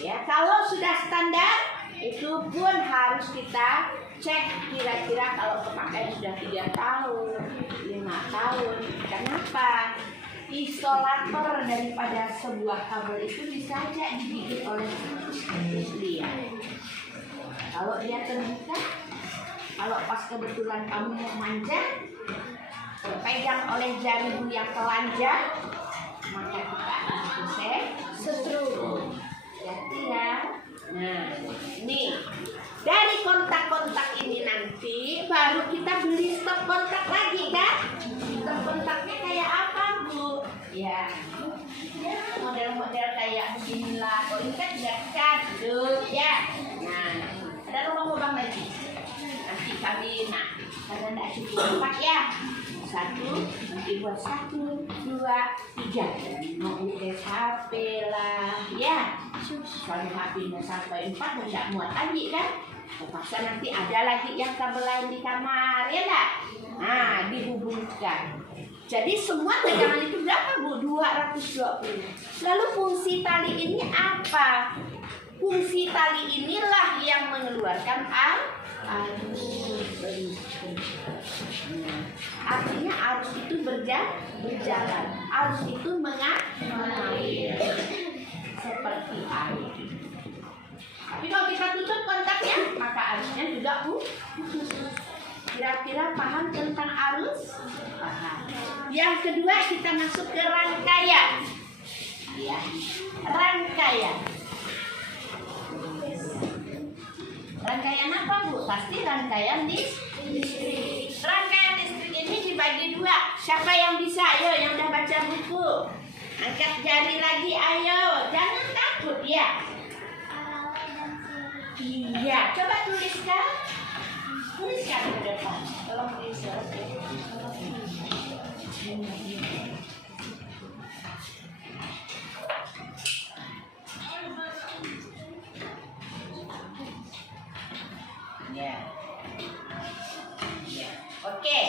ya kalau sudah standar itu pun harus kita cek kira-kira kalau kepakai sudah 3 tahun, 5 tahun. Kenapa? Isolator daripada sebuah kabel itu bisa aja digigit oleh liar. Kalau dia terbuka, kalau pas kebetulan kamu mau manja, terpegang oleh jarimu yang telanjang, maka kita akan setrum. Jadi ya. Nah, ini dari kontak-kontak ini nanti baru kita beli stop kontak lagi kan? Stop kontaknya kayak apa, Bu? Ya, model-model kayak beginilah. Kalau ini kan dekat, ya. Nah, ada lubang-lubang lagi. Nanti kami, karena tidak cukup tempat ya. 1, nanti buat 1, 2, 3. Mau UTS HP lah, ya. Kalau HP-nya sampai 4, tidak muat lagi kan? Terpaksa nanti ada lagi yang kabel lain di kamar, ya enggak? Nah, dihubungkan. Jadi semua tegangan itu berapa, Bu? 220. Lalu fungsi tali ini apa? Fungsi tali inilah yang mengeluarkan arus. Artinya arus itu berjalan. Arus itu mengalir seperti air. Tapi kalau kita tutup kontaknya, maka arusnya juga putus. Kira-kira paham tentang arus? Paham. Yang kedua kita masuk ke rangkaian. Ya, rangkaian. Rangkaian apa, Bu? Pasti rangkaian listrik. Rangkaian listrik ini dibagi 2. Siapa yang bisa? Ayo, yang udah baca buku. Angkat jari lagi, ayo. Jangan takut ya. Iya, coba tuliskan. Tuliskan ke depan. Tolong tuliskan. Ya. Oke,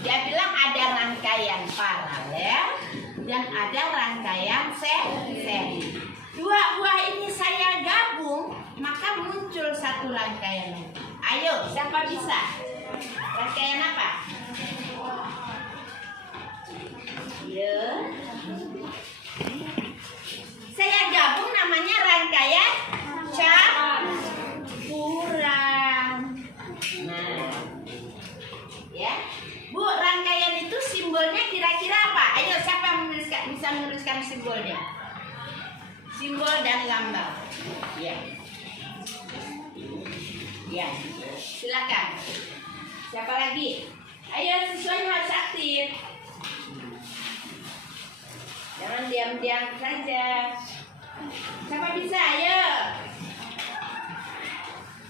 dia bilang ada rangkaian paralel dan ada rangkaian seri. 2 buah ini saya gabung, maka muncul 1 rangkaian. Ayo, siapa bisa? Rangkaian apa? Ya. Saya gabung namanya rangkaian campuran. Nah, ya, Bu, rangkaian itu simbolnya kira-kira apa? Ayo, siapa bisa menuliskan simbolnya? Simbol dan lambang. Ya. Ya, silakan. Siapa lagi? Ayo, siswanya harus aktif. Jangan diam-diam saja. Siapa bisa? Ayo.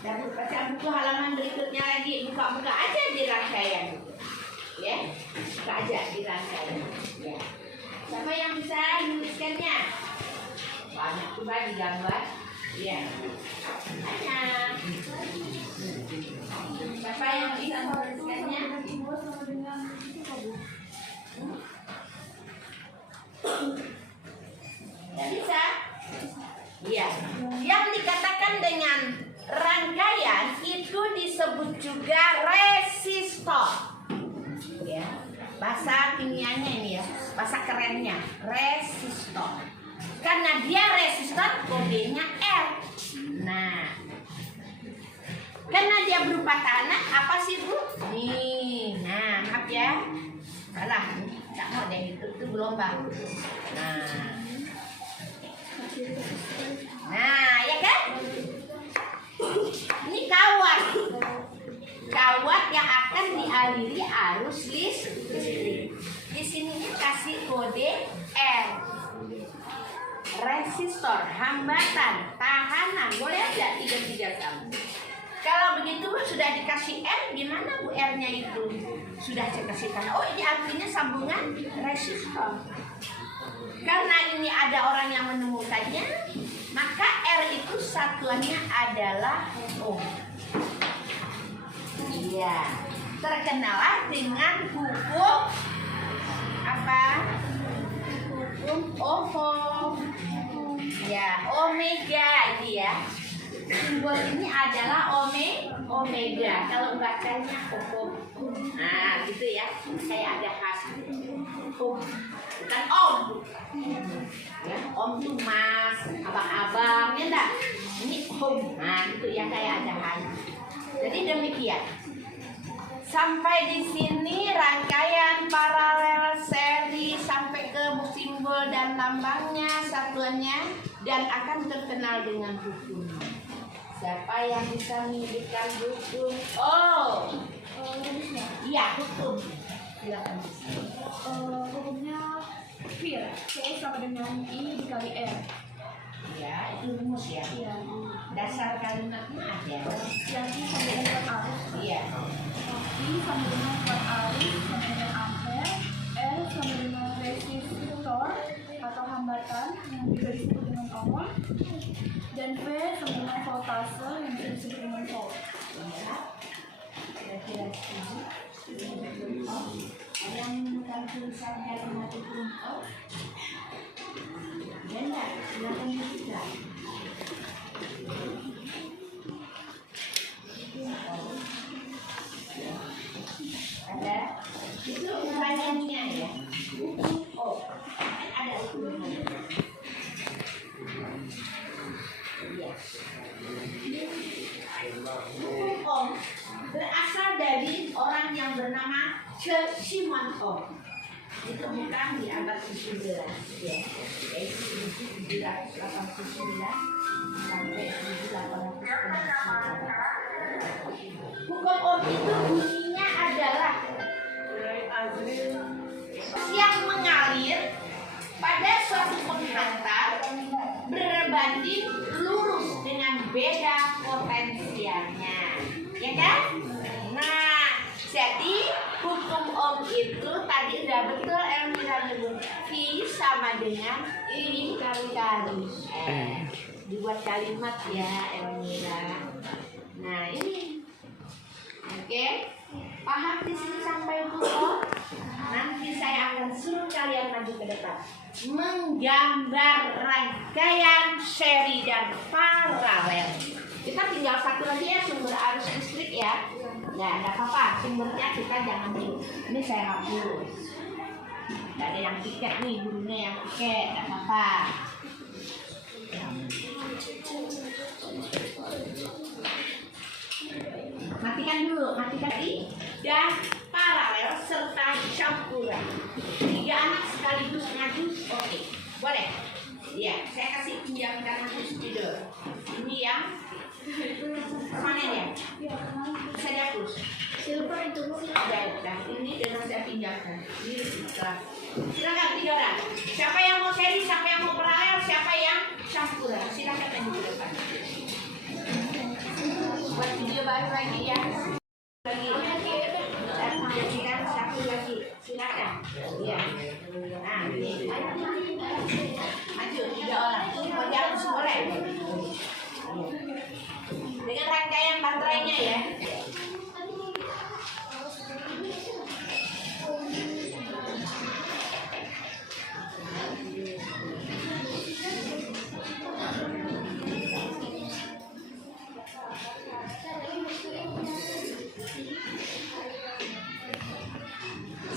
Dan baca buku halaman berikutnya lagi. Buka-buka aja di rangkaian. Ya, buka aja di rangkaian. Ya. Siapa yang bisa menuliskannya? Banyak coba digambar. Ya. Banyak. Siapa yang bisa menuliskannya? Tidak bisa? Iya. Yang dikatakan dengan rangkaian itu disebut juga resistor. Ya. Bahasa kimianya ini ya, bahasa kerennya resistor. Karena dia resistor, kodenya R. Nah, karena dia berupa tanah, apa sih, Bu? Nih, nah, maaf ya, salah, tak mau deh itu gelombang. Nah, ya kan? Ini kawat yang akan dialiri arus listrik. Di sini kasih kode R. Resistor, hambatan, tahanan, boleh aja 3 kamu. Kalau begitu sudah dikasih R, gimana Bu R-nya itu? Sudah saya kasihkan. Oh, ini artinya sambungan resistor. Karena ini ada orang yang menemukannya, maka R itu satuannya adalah ohm. Iya, terkenalah dengan hukum apa? Hukum Ohm. Ya, omega ini ya. Simbol ini adalah omega. Kalau bacanya om. Nah, gitu ya. Kayak ada khas. Om, bukan om. Ya, om tuh mas, abang-abang, ya enggak? Ini om. Nah, gitu ya kayak ada khas. Jadi demikian. Sampai di sini rangkaian paralel seri sampai ke simbol dan lambangnya, satuannya, dan akan terkenal dengan hukum. Siapa yang bisa menyebutkan hukum? Oh, iya hukum. Silakan. Hukumnya V, C sama dengan I dikali R. Ya, itu rumus ya. Iya. Dasar kalimatnya ada. Yang I sama dengan kuat arus. Iya. I sama dengan kuat arus sama dengan ampere. R sama dengan resistor atau hambatan yang juga disebut dengan ohm. Dan V sama dengan voltase yang bisa disebut dengan volt. Kira-kira setuju? Ada yang menemukan tulisan kalimat hukum ohm? Ada enggak? Silakan dibuka. Ada? Itu pertanyaannya ya. Oh, ada hukumnya. Iya. Hukum Ohm berasal dari orang yang bernama Simon Ohm. Ditemukan di abad 17 ya, yaitu 1789 sampai 1809. Hukum Ohm itu bunyinya adalah yang mengalir pada suatu penghantar berbanding lurus dengan beda potensialnya, ya kan? Nah, jadi hukum Ohm itu tadi udah betul Elmira nyebut V sama dengan I kali-kali dibuat kalimat ya Elmira. Nah ini, oke, paham di sini sampai hukum Ohm? Nanti saya akan suruh kalian maju ke depan menggambar rangkaian seri dan paralel. Kita tinggal satu lagi ya, sumber arus listrik ya. Nah, enggak apa-apa, sumbernya kita jangan dulu. Ini saya hapus. Enggak ada yang tiket nih, gurunya yang tiket, enggak apa-apa. Matikan dulu, matikan ini. Dan paralel serta campuran. 3 anak sekaligus maju, oke. Boleh? Ya, saya kasih pinjam kanan tidur. Ini yang permanen ya? Bisa dihapus? Silver itu Ada, ini dengan saya pinjamkan. Ini silakan 3 orang. Siapa yang mau seri, siapa yang mau paralel, siapa yang campuran? Silakan maju ke depan. Buat video baru lagi ya. Lagi. Dan menjadikan satu lagi. Silakan. Ya. Nah, ini. Maju 3 orang. Mau dihapus boleh. Dengan rangkaian baterainya ya.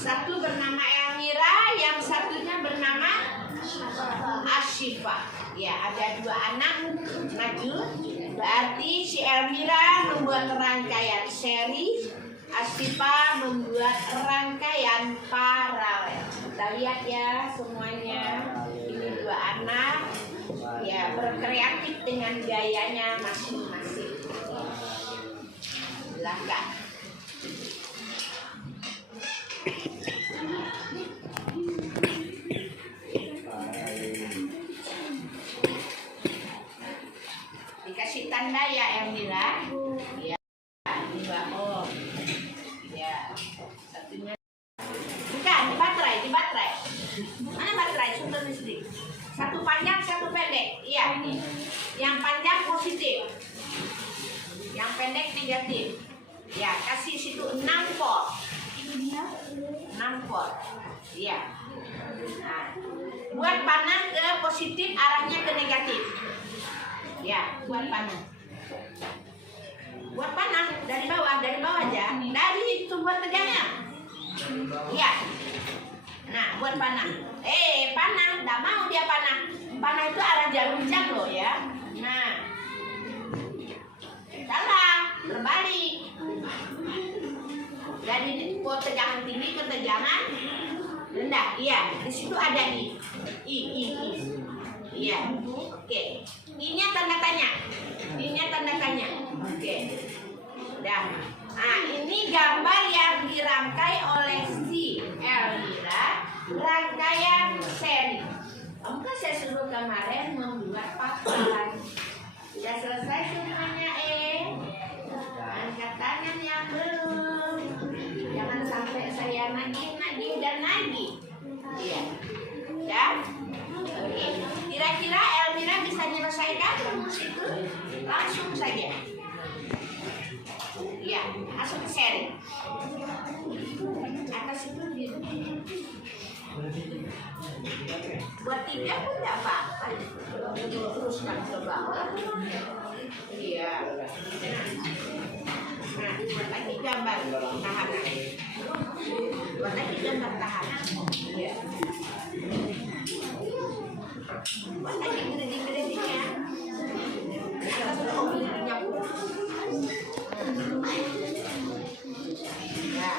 Satu bernama Elmira, yang satunya bernama Ashifa. Ya, ada 2 anak maju. Berarti si Elmira membuat rangkaian seri, Ashifa membuat rangkaian paralel. Kita lihat ya semuanya. Ini 2 anak ya berkreatif dengan gayanya masing-masing. Silakan. Dikasih tanda ya Elmira. Ya, di bawah. Ya, satunya. Bukan, di baterai. Mana baterai? Sumber listrik. Satu panjang, satu pendek. Iya, ini. Yang panjang positif. Yang pendek negatif. Ya, kasih situ 6 volt. 6 volt. Iya. Nah, Buat panah ke positif, arahnya ke negatif. Ya, buat panah. Buat panah dari bawah aja. Dari itu buat tegangnya. Iya. Nah, buat panah. Panah, nggak mau dia panah. Panah itu arah jarum jam loh ya. Nah, salah, berbalik. Dari tegangan tinggi ke tegangan rendah. Iya, di situ ada I. Iya. Oke. I-nya tanda tanya. I-nya tanda tanya. Oke. Dah. Nah, ini gambar yang dirangkai oleh si Elvira, rangkaian seri. Kamu kan saya suruh kemarin membuat papan. Sudah selesai semuanya, angkat tangan yang belum. Jangan sampai saya nagih dan nagih. Iya. Ya. Oke. Kira-kira Elvira bisa menyelesaikan rumus itu? Langsung saja. Ya, langsung seri. Atas itu gitu. Buat 3 pun tidak apa-apa. Teruskan ke bawah. Iya. Nah, buat lagi gambar tahanan. Buat lagi gambar tahanan. Iya. Buat lagi gede-gedenya. Atas itu nyapu. Ya.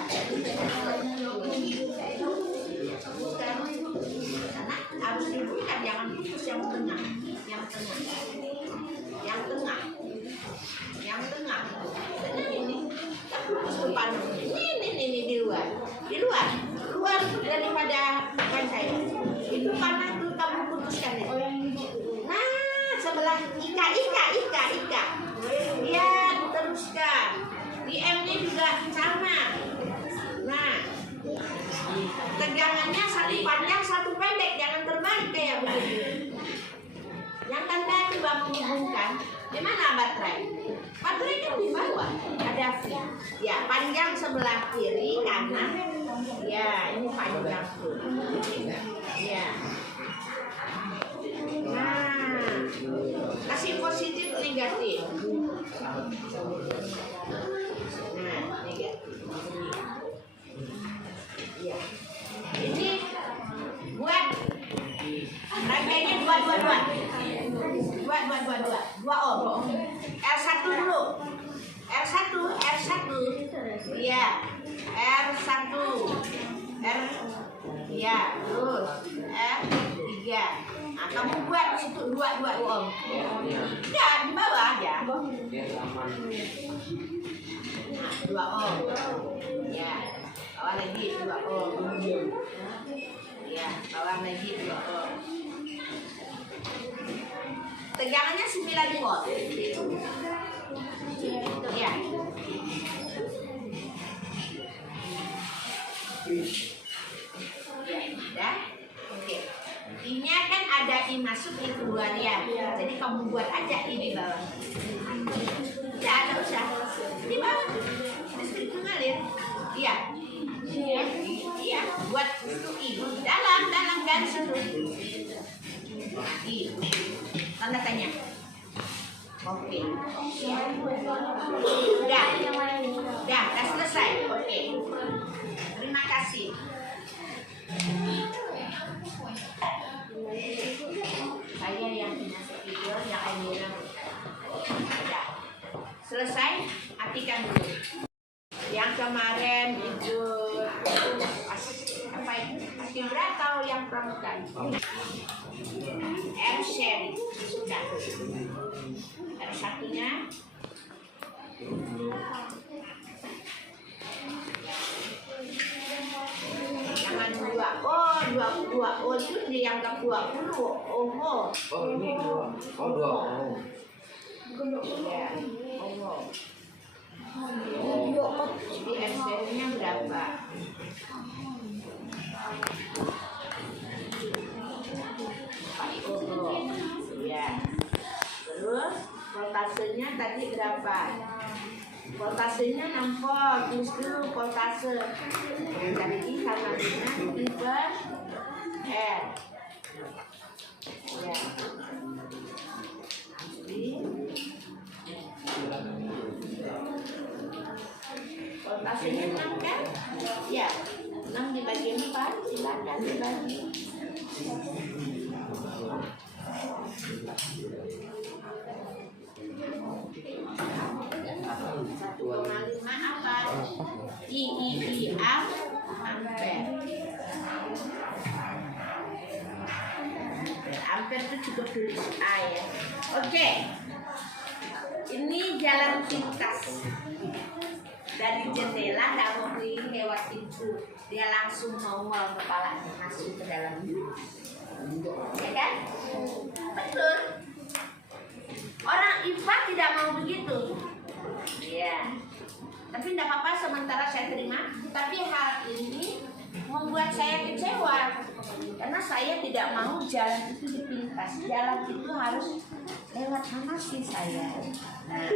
Karena harus dibuka, jangan putus yang tengah. Ini harus depan. Ini di luar daripada pantai. Itu panah tuh kamu putuskan itu. Nah, sebelah ika. Ya, teruskan. Di M-nya juga sama. Nah, tegangannya satu panjang, satu pendek, jangan terbalik kayak begini. Yang tanda coba menghubungkan, di mana baterai? Baterai kan di bawah, ada V. Ya, panjang sebelah kiri, kanan. Ya, ini panjang tuh. Ya. Nah, kasih positif negatif. Nah, negatif. Ya. Ini buat rangkaiannya 2 ohm. R1 dulu. R1. Iya. R1. Ya, terus R3. Nah, kamu buat di situ 2 ohm. Ya, di bawah aja. Nah, 2 ohm. Ya. Bawah lagi 2 ohm. Ya, bawah lagi 2 ohm. Tegangannya 9 volt. Ya. Dah. Oke. I-nya kan ada I masuk, I keluar ya. Jadi kamu buat aja I di bawah. Ya, ada usah. Di bawah. Listrik mengalir. Iya. Iya, buat itu I. Dalam garis itu. I. Tanda tanya. Oke. Udah selesai. Oke. Terima kasih. Saya yang punya video yang Elvira. Udah. Selesai, artikan dulu. Yang kemarin itu apa itu? Algebra atau yang pramuka? R seri sudah. R1-nya jangan 2 itu dianggap 20 ohm. Oh, ini 2. Oh, 2 ohm. Ya, ohm. Jadi R serinya berapa? Ya. Terus voltasenya tadi berapa? Voltasenya 6 volt. Tulis dulu voltase. Jadi sama dengan I per R. Ya. Voltasenya 6 kan? Ya, 6 dibagi 4, silakan dibagi. 1,5 apa? I ampere. Ampere itu cukup tulis A ya. Oke. Ini jalan pintas. Dari jendela nggak mau lewat pintu, dia langsung nongol kepalanya masuk ke dalam. Ya kan? Betul. Orang IPA tidak mau begitu. Ya. Tapi tidak apa-apa, sementara saya terima. Tapi hal ini membuat saya kecewa karena saya tidak mau jalan itu dipintas. Jalan itu harus lewat mana sih saya? Nah,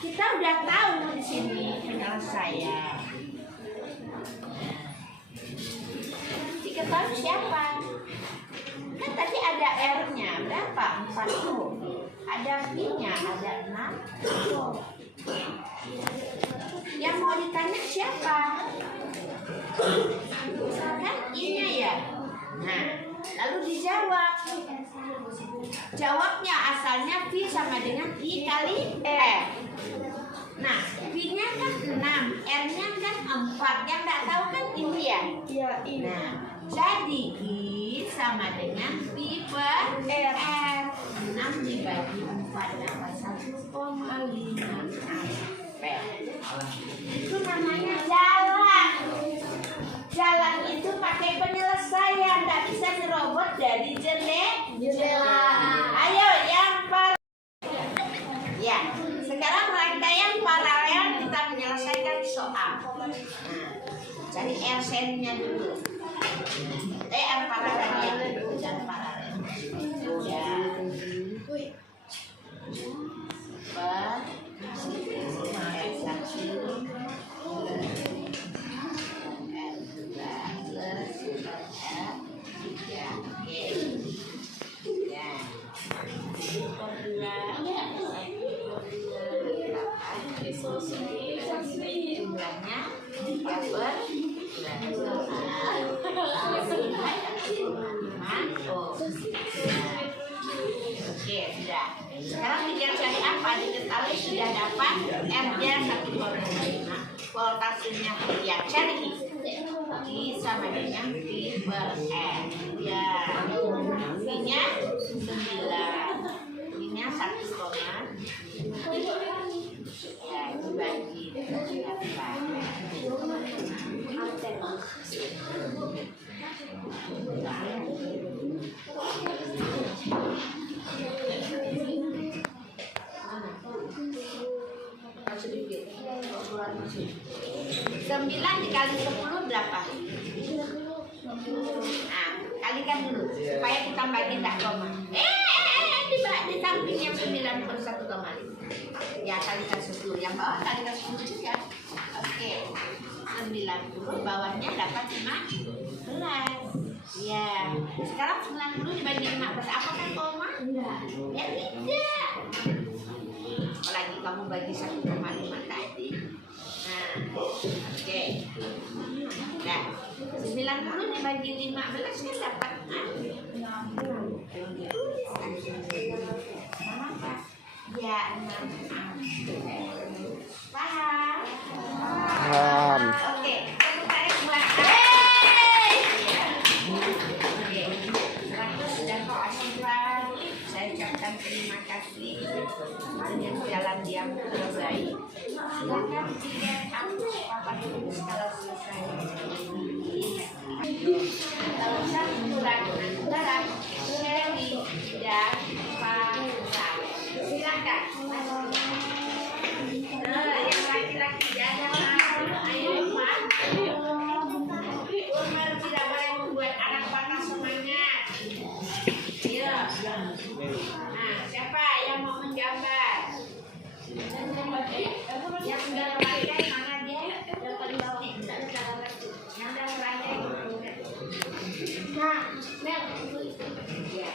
kita udah tahu di sini penyelesaian. Diketahui siapa? Kan tadi ada R-nya berapa? 40. Ada V-nya ada 6. Yang mau ditanya siapa? Kan I-nya ya. Nah, lalu dijawab. Jawabnya asalnya V sama dengan I kali R. Nah, V-nya kan 6, R-nya kan 4. Yang nggak tahu kan ini ya? Iya, ini. Nah, jadi I sama dengan V per R. 6 dibagi 4 dapat 1,5 ampere. Itu namanya jalan. Jalan itu pakai penyelesaian, nggak bisa nyerobot dari jendela. Ayo yang ya, sekarang rangkaian paralel kita menyelesaikan soal. Nah, cari R seninya dulu. R paralelnya dulu, jangan paralel. Ya. Jumlahnya 3/12. Oke, sudah. Sekarang tinggal cari apa? Diketahui sudah dapat R-nya 1,5. Voltasenya ya, cari I sama dengan V per R. Ya, V-nya 9. V-nya 1,5. Ya, dibagi berapa? Sedikit. 9 dikali 10 berapa? Nah, kalikan dulu supaya kita bagi tak koma. Di samping yang 9 per 1,5. Ya, kalikan 10. Yang bawah kalikan 10 juga. Oke. 90 bawahnya dapat 15. Ya. Sekarang 90 dibagi 15. Apakah koma? Enggak. Ya tidak. Apalagi kamu bagi 1,5 tadi. Nah, oke. Nah, 90 dibagi 15 kan dapat 60. Ya, 6. Paham? Paham. Oke, tepuk tangan buat Oke, waktu sudah kau asyikan. Saya ucapkan terima kasih dengan jalan yang terbaik. Silakan dilihat apa tulis kalau selesai. Kalau saya kurang antara Heli dan Pak. Silakan. Yang laki-laki jangan ayo Pak. Umar tidak boleh membuat anak patah semangat. Iya. Nah, siapa yang mau menggambar? Yang sudah melandai mana dia? Yang paling bawah. Yang sudah melandai. Nah, Mel. Ya.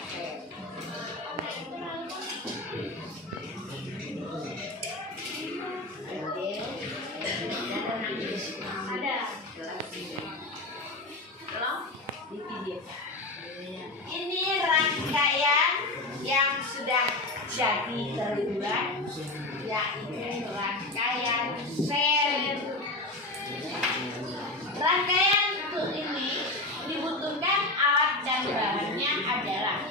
sudah jadi terbuat, yaitu rangkaian seri. Rangkaian untuk ini dibutuhkan alat dan bahannya adalah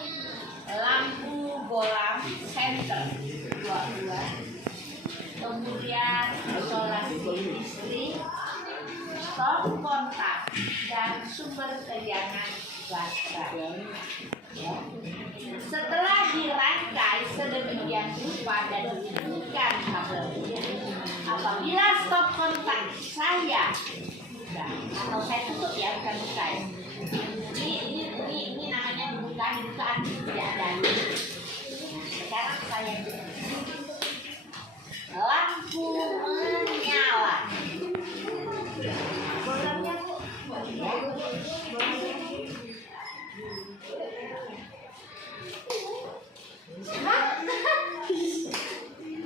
lampu bolam senter 22, kemudian isolasi listrik, stop kontak, dan sumber tegangan baterai. Ya. Setelah dirangkai sedemikian rupa dan dihubungkan kabelnya, apabila stop kontak saya atau saya tutup ya, bukan buka ya. Ini namanya bukaan tidak ada. Sekarang saya lampu menyala. Bolamnya Bu. Ya.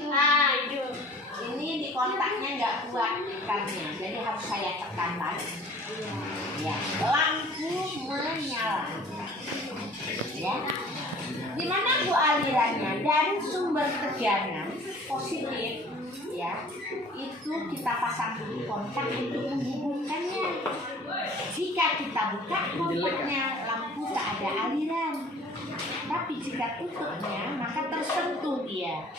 Nah, itu ini di kontaknya nggak kuat ikannya, jadi harus saya tekan lagi. Ya, lampu menyala. Ya, di mana Bu alirannya? Dari sumber tegangan positif, ya, itu kita pasang dulu kontak untuk menghubungkannya. Jika kita buka kontaknya, lampu tak ada aliran. Tapi jika tutupnya, maka tersentuh dia.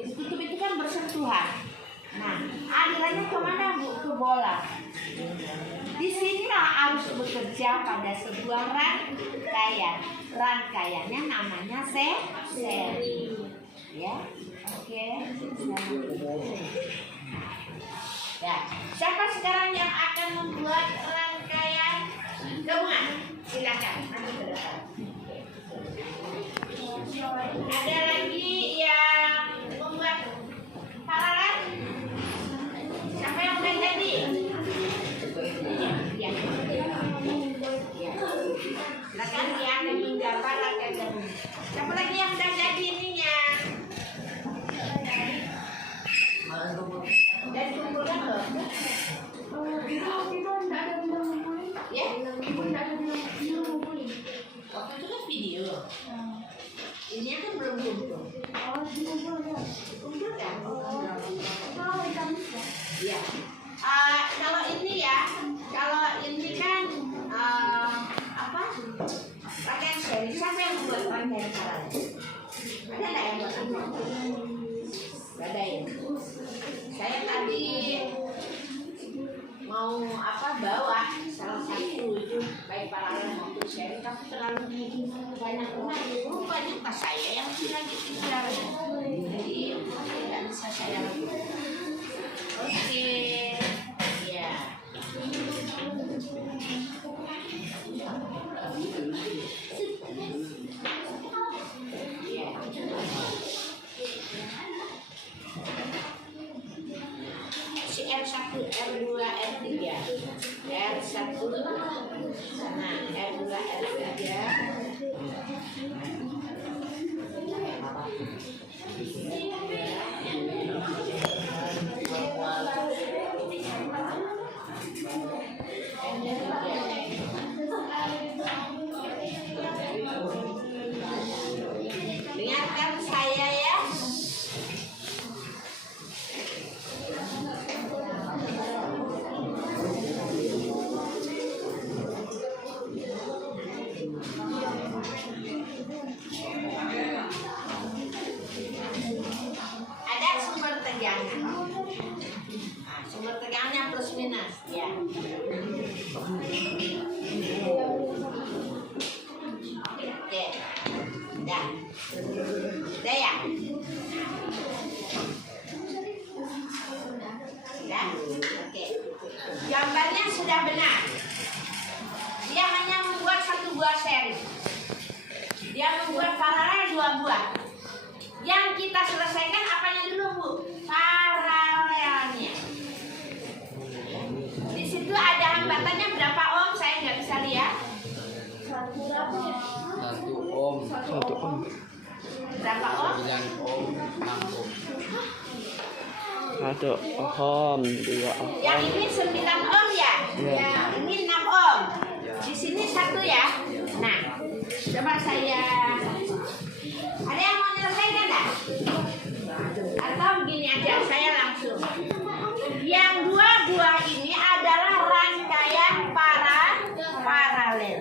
Ditutup itu kan bersentuhan. Nah, alirannya kemana Bu? Ke bola. Disinilah arus bekerja pada sebuah rangkaian. Rangkaiannya namanya seri. Ya, oke. Ya, siapa sekarang yang akan membuat rangkaian gabungan? Silakan. Ada lagi yang membuat paralel? Siapa yang udah jadi? Ya. Silakan yang gambar rangkaian gabungan. Siapa lagi yang udah jadi ininya? Dan kumpulkan loh. Ya? Waktu itu kan video. Ini kan belum kumpul. Kumpul kan? Iya. Kalau ini ya, kalau ini kan apa? Rangkaian seri. Siapa yang membuat rangkaian paralel? Ada nggak yang buat rangkaian? Ada ya. Saya tadi mau bawa salah satu itu baik paralel maupun seri, tapi terlalu banyak banyak pas saya yang lagi tinggal, jadi tidak bisa saya lakukan. Oke, ya. R1, R2, R3, R1, nah R2, R3, dengarkan saya ya. Ada sumber tegangan. Nah, sumber tegangannya plus minus, ya. Oke, dah, ya. Dah, oke. Gambarnya sudah benar. Dia hanya membuat satu buah seri. Dia membuat paralel 2 buah. Yang kita selesaikan apanya dulu Bu? Paralelnya. Di situ ada hambatannya berapa ohm? Saya nggak bisa lihat. 1 ohm. Berapa ohm? 9 ohm, 6 ohm. 1 ohm, 2 ohm. Yang ini 9 ohm ya? Ya. Ini 6 ohm. Di sini 1 ya. Nah, coba saya. Ada yang aja, saya langsung. Yang dua buah ini adalah rangkaian paralel.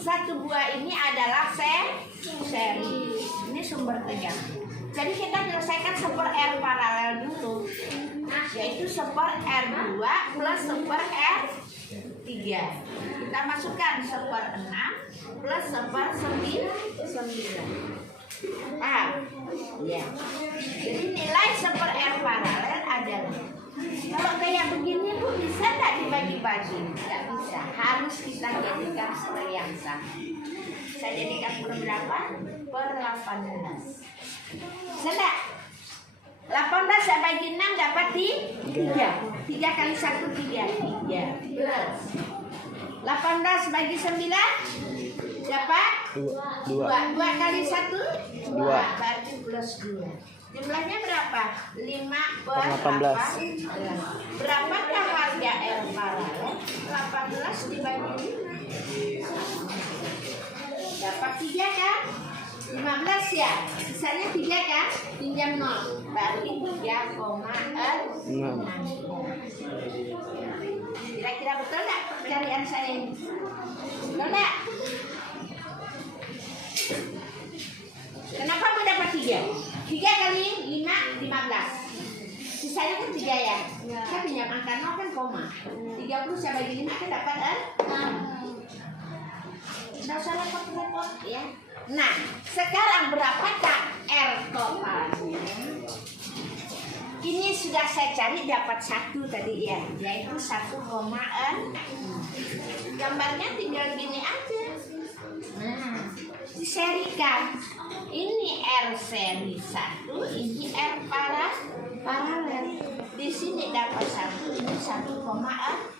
Satu buah ini adalah seri. Ini sumber tegang. Jadi kita menyelesaikan super R paralel dulu, yaitu super R2 plus super R3. Kita masukkan super 6 plus super 9. Ya. Jadi nilai super R paralel adalah, kalau kayak begini Bu, bisa nggak dibagi-bagi? Nggak bisa, harus kita jadikan seperti yang sama. Saya jadikan per berapa? Per 18. Bisa nggak? 18 saya bagi 6 dapat 3. 3 kali 1 3 plus 18 bagi 9 dapat 2 kali 1 2 berarti plus 2. Jumlahnya berapa? 5 per 18. Berapakah harga R paralel? 18 dibagi 5 dapat 3 kan? 15 ya? Sisanya 3 kan? Pinjam 0 berarti 3,6. Kira-kira betul nggak pencarian saya ini? Betul nggak? Kenapa mau dapat 3? 3 kali 5, 15. Sisanya kan 3 ya? Saya pinjam angka 0 kan koma. 30 saya bagi 5 kan dapat 6. Nggak usah repot-repot ya. Nah, sekarang berapakah R totalnya? Ini sudah saya cari dapat 1 tadi ya, yaitu 1,6. Gambarnya tinggal gini aja. Nah, diserikan. Ini R seri 1, ini R paralel. Di sini dapat 1, ini 1,6.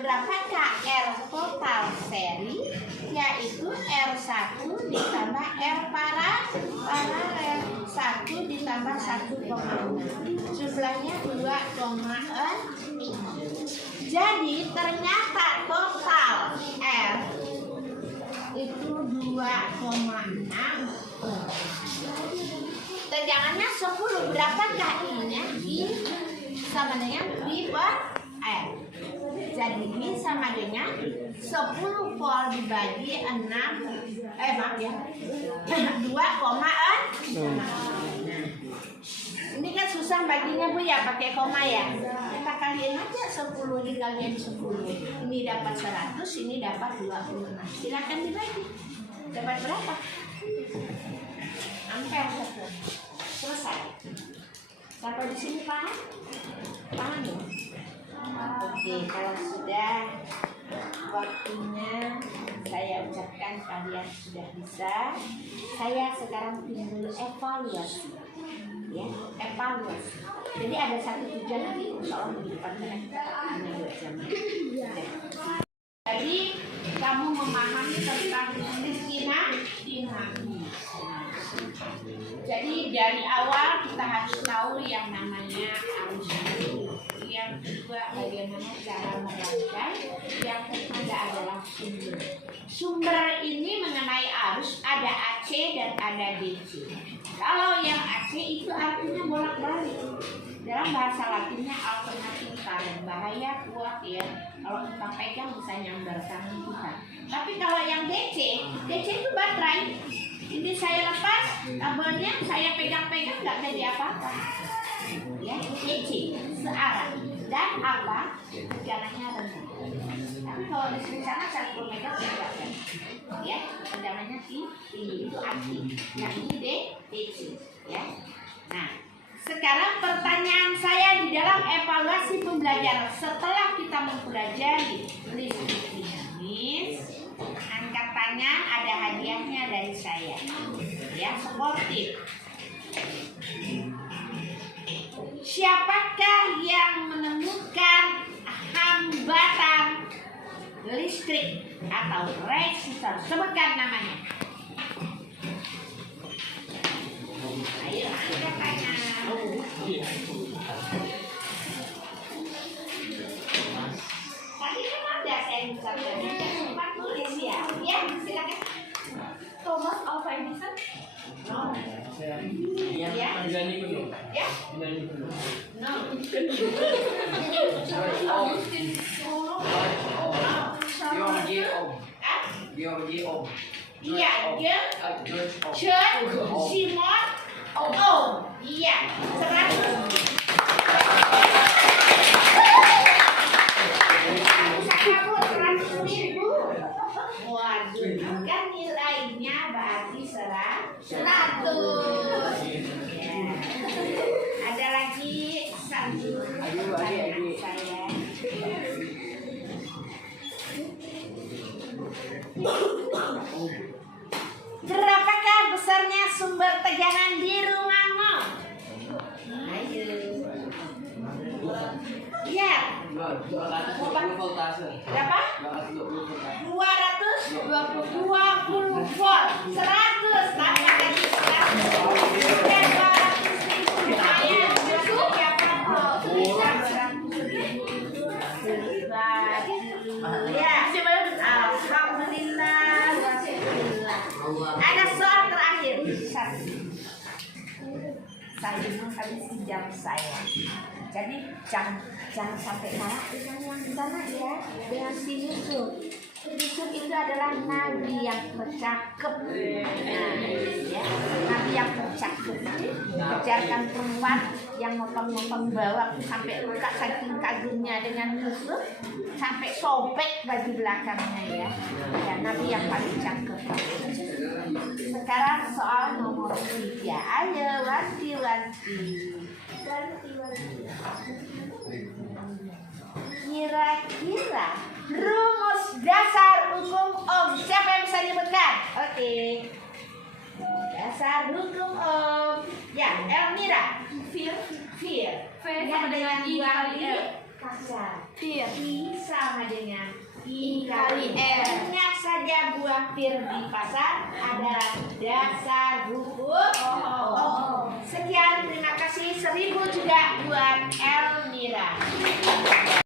Berapakah R total seri? Yaitu R1 ditambah R paralel. 1 ditambah 1,6. Jumlahnya 2,6. Jadi ternyata total R itu 2,6. Tegangannya 10. Berapakah I-nya? I sama dengan V per R. Jadi ini sama dengan 10 volt dibagi 6. Maaf ya, 2,6. Ini kan susah baginya Bu ya, pakai koma ya. Kita kaliin aja 10 dikaliin 10. Ini dapat 100, ini dapat 26. Silakan dibagi. Dapat berapa? Ampere 1. Selesai. Sampai di sini paham? Paham ya? Oke, kalau sudah, waktunya saya ucapkan kalian sudah bisa. Saya sekarang tinggal evaluasi, ya, evaluasi. Jadi ada satu tujuan lagi, soal di depan kita hanya 2 jam. Jadi kamu memahami tentang dinamis. Jadi dari awal kita harus tahu yang namanya arus dulu. Yang kedua bagaimana cara merancang. Yang ketiga adalah sumber. Sumber ini mengenai arus ada AC dan ada DC. Kalau yang AC itu artinya bolak-balik. Dalam bahasa Latinnya alternating current, bahaya kuat ya. Kalau kita pegang bisa nyambar tangan kita. Tapi kalau yang DC itu baterai. Ini saya lepas kabelnya, saya pegang-pegang nggak jadi apa-apa. Ya, DC searah dan apa? Tegangannya rendah. Tapi kalau di sini sana 1 meter tidak kan? Ya, tegangannya tinggi itu aktif. Yang ini DC. Ya. Nah, sekarang pertanyaan saya di dalam evaluasi pembelajaran setelah kita mempelajari listrik dinamis, angkat tangan, ada hadiahnya dari saya. Ya, sportif. Siapakah yang menemukan hambatan listrik atau resistor? Sebutkan namanya. Ayo, angkat tangan. Tadi kan ada saya bisa tulis ya. Ya, silakan. Thomas Alva Faidison? Ya. Ya. No. George Om. Ah? George Om. Iya, dia George Om. Chen, Simon, Om. Iya, 100. Kamu 100.000. Waduh, kan nilainya berarti 100. Ya. Ada lagi satu pertanyaan saya. Berapakah besarnya sumber tegangan di rumahmu? Ayo. Ya. 220 voltase. Berapa? 220 voltase. 220 volt. 100 tambah lagi 100. Dan 200.000. Ayo, masuk ya Pak. Ya, alhamdulillah. Ada soal terakhir. Saya menghabisi jam saya. Jadi jangan sampai kalah dengan yang di sana ya, dengan si Yusuf. Yusuf itu adalah nabi yang bercakap. Nah, ya, nabi yang bercakap. Kejarkan perempuan yang motong-motong bawang sampai luka saking kagumnya dengan Yusuf, sampai sobek baju belakangnya ya. Ya, nabi yang paling cakep. Sekarang soal nomor 3. Ayo, wanti-wanti. Kira-kira rumus dasar hukum Ohm. Siapa yang bisa nyebutkan? Oke. Dasar hukum Ohm. Ya, Elmira. Fear. V sama dengan I kali R. Kasar. Fear. I sama dengan I kali R. Ingat saja buah pir di pasar adalah dasar hukum Ohm. Sekian, terima kasih. 1000 juga buat Elmira.